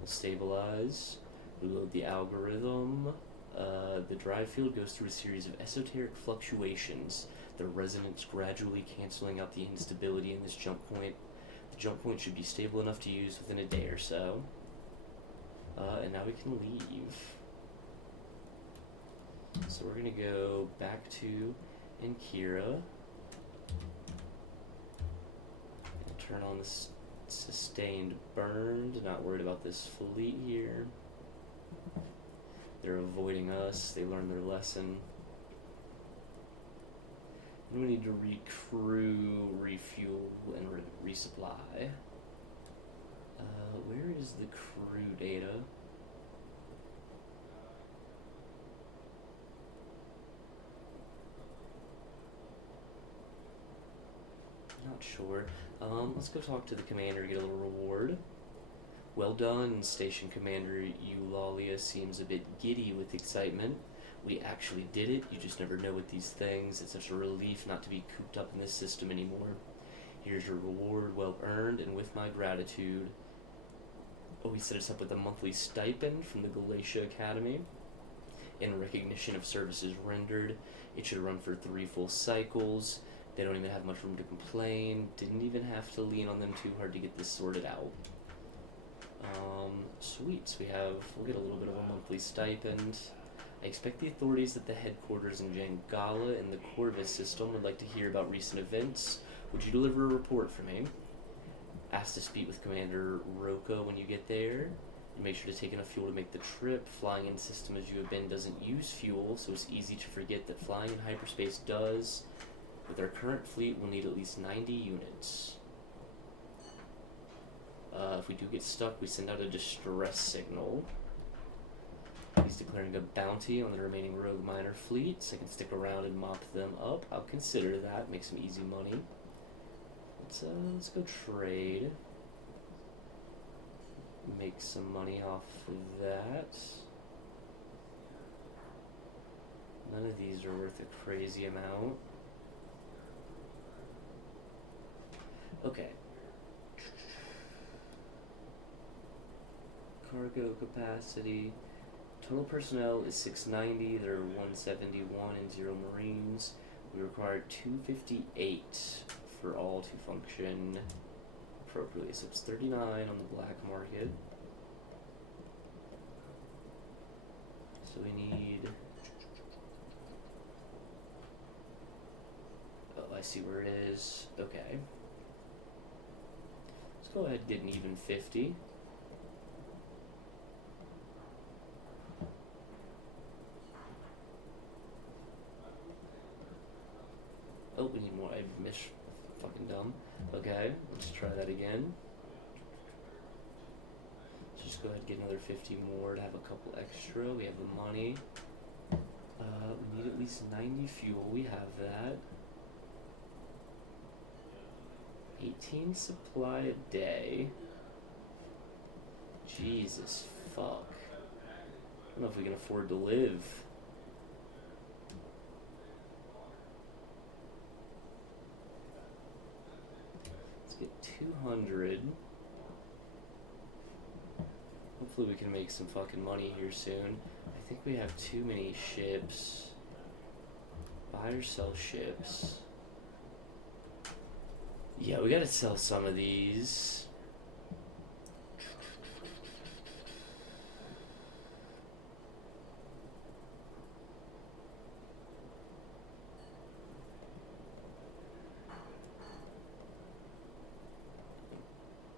We'll stabilize, reload the algorithm. The drive field goes through a series of esoteric fluctuations, their resonance gradually canceling out the instability in this jump point. The jump point should be stable enough to use within a day or so. And now we can leave. So we're gonna go back to Ankira and turn on this sustained burned. Not worried about this fleet here. They're avoiding us. They learned their lesson. And we need to recrew, refuel, and resupply. Where is the crew data? Not not sure. Let's go talk to the commander, get a little reward. Well done, Station Commander Eulalia seems a bit giddy with excitement. We actually did it. You just never know with these things. It's such a relief not to be cooped up in this system anymore. Here's your reward, well earned, and with my gratitude. Oh, he set us up with a monthly stipend from the Galatia Academy. In recognition of services rendered, it should run for 3 full cycles. They don't even have much room to complain. Didn't even have to lean on them too hard to get this sorted out. Sweet. So we'll get a little bit of a monthly stipend. I expect the authorities at the headquarters in Jangala and the Corvus system would like to hear about recent events. Would you deliver a report for me? Ask to speak with Commander Roca when you get there. And make sure to take enough fuel to make the trip. Flying in system as you have been doesn't use fuel, so it's easy to forget that flying in hyperspace does. With our current fleet, we'll need at least 90 units. If we do get stuck, we send out a distress signal. He's declaring a bounty on the remaining rogue miner fleets. I can stick around and mop them up. I'll consider that. Make some easy money. Let's go trade. Make some money off of that. None of these are worth a crazy amount. Okay. Cargo capacity. Total personnel is 690. There are 171 and 0 Marines. We require 258 for all to function appropriately. So it's 39 on the black market. So we need... Oh, I see where it is. Okay. Let's go ahead and get an even 50. Oh, we need more. I missed. Fucking dumb. Okay, let's try that again. Let's just go ahead and get another 50 more to have a couple extra. We have the money. We need at least 90 fuel. We have that. 18 supply a day. Jesus fuck. I don't know if we can afford to live. Get 200. Hopefully we can make some fucking money here soon. I think we have too many ships. Buy or sell ships. Yeah, we gotta sell some of these.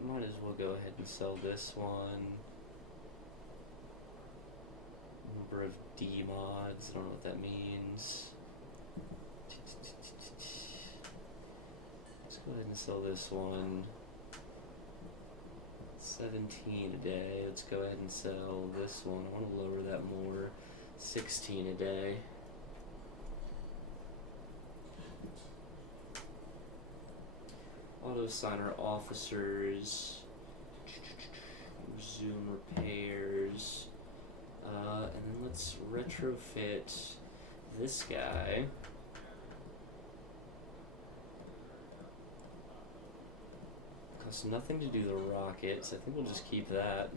Might as well go ahead and sell this one. Number of D mods, I don't know what that means. Let's go ahead and sell this one. 17 a day. Let's go ahead and sell this one. I want to lower that more. 16 a day. Auto signer officers, resume repairs, and then let's retrofit this guy. Costs nothing to do the rockets. I think we'll just keep that.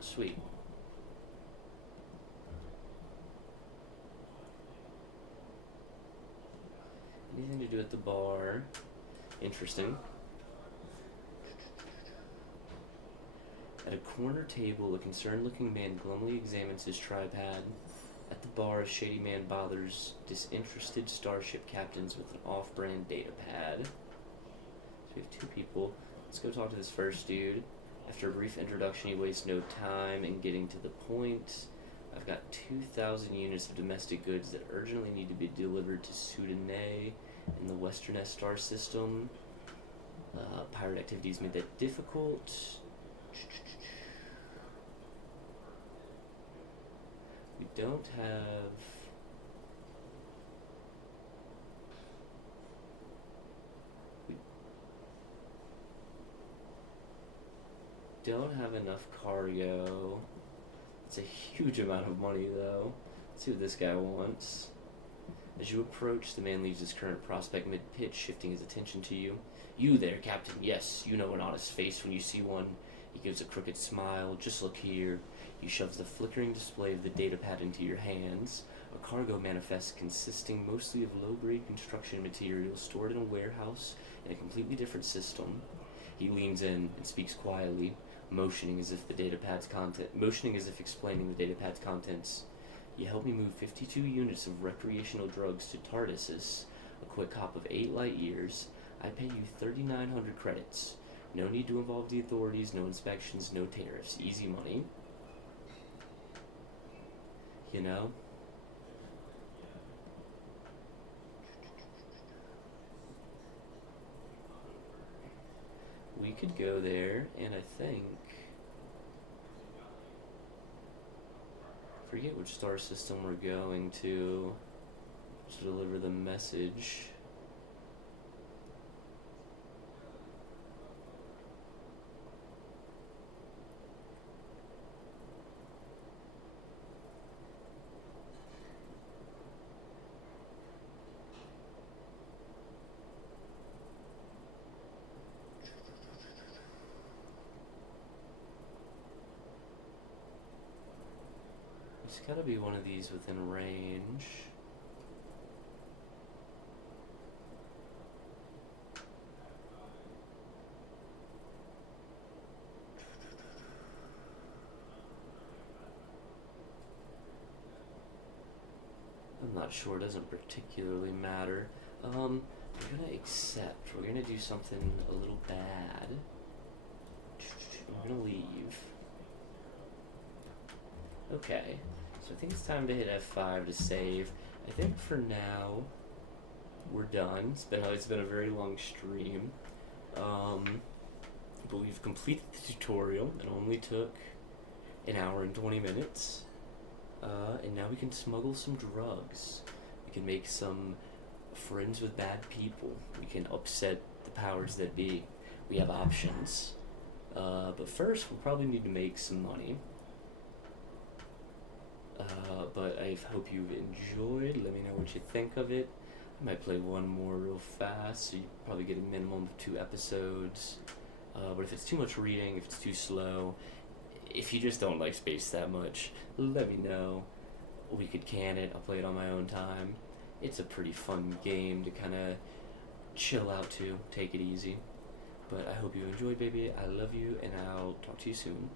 Sweet. Anything to do at the bar. Interesting. At a corner table, a concerned-looking man glumly examines his tripod. At the bar, a shady man bothers disinterested starship captains with an off-brand data pad. So we have 2 people. Let's go talk to this first dude. After a brief introduction, he wastes no time in getting to the point. I've got 2,000 units of domestic goods that urgently need to be delivered to Sudanay in the Western S-Star system. Pirate activities made that difficult. We don't have don't have enough cargo. It's a huge amount of money, though. Let's see what this guy wants. As you approach, the man leaves his current prospect mid-pitch, shifting his attention to you. You there, Captain. Yes, you know an honest face when you see one. He gives a crooked smile. Just look here. He shoves the flickering display of the datapad into your hands. A cargo manifest consisting mostly of low-grade construction materials stored in a warehouse in a completely different system. He leans in and speaks quietly, motioning as if explaining the datapad's contents. You help me move 52 units of recreational drugs to Tardisus, a quick hop of 8 light years. I pay you 3,900 credits. No need to involve the authorities, no inspections, no tariffs. Easy money. You know? We could go there, and I think... forget which star system we're going to deliver the message. There's gotta be one of these within range. I'm not sure, it doesn't particularly matter. We're gonna accept. We're gonna do something a little bad. We're gonna leave. Okay, so I think it's time to hit F5 to save. I think for now, we're done. It's been a very long stream. But we've completed the tutorial. It only took an hour and 20 minutes. And now we can smuggle some drugs. We can make some friends with bad people. We can upset the powers that be. We have options. But first, we'll probably need to make some money. But I hope you've enjoyed. Let me know what you think of it. I might play one more real fast, so you probably get a minimum of 2 episodes. But if it's too much reading, if it's too slow, if you just don't like space that much, let me know. We could can it. I'll play it on my own time. It's a pretty fun game to kind of chill out to, take it easy. But I hope you enjoyed, baby. I love you, and I'll talk to you soon.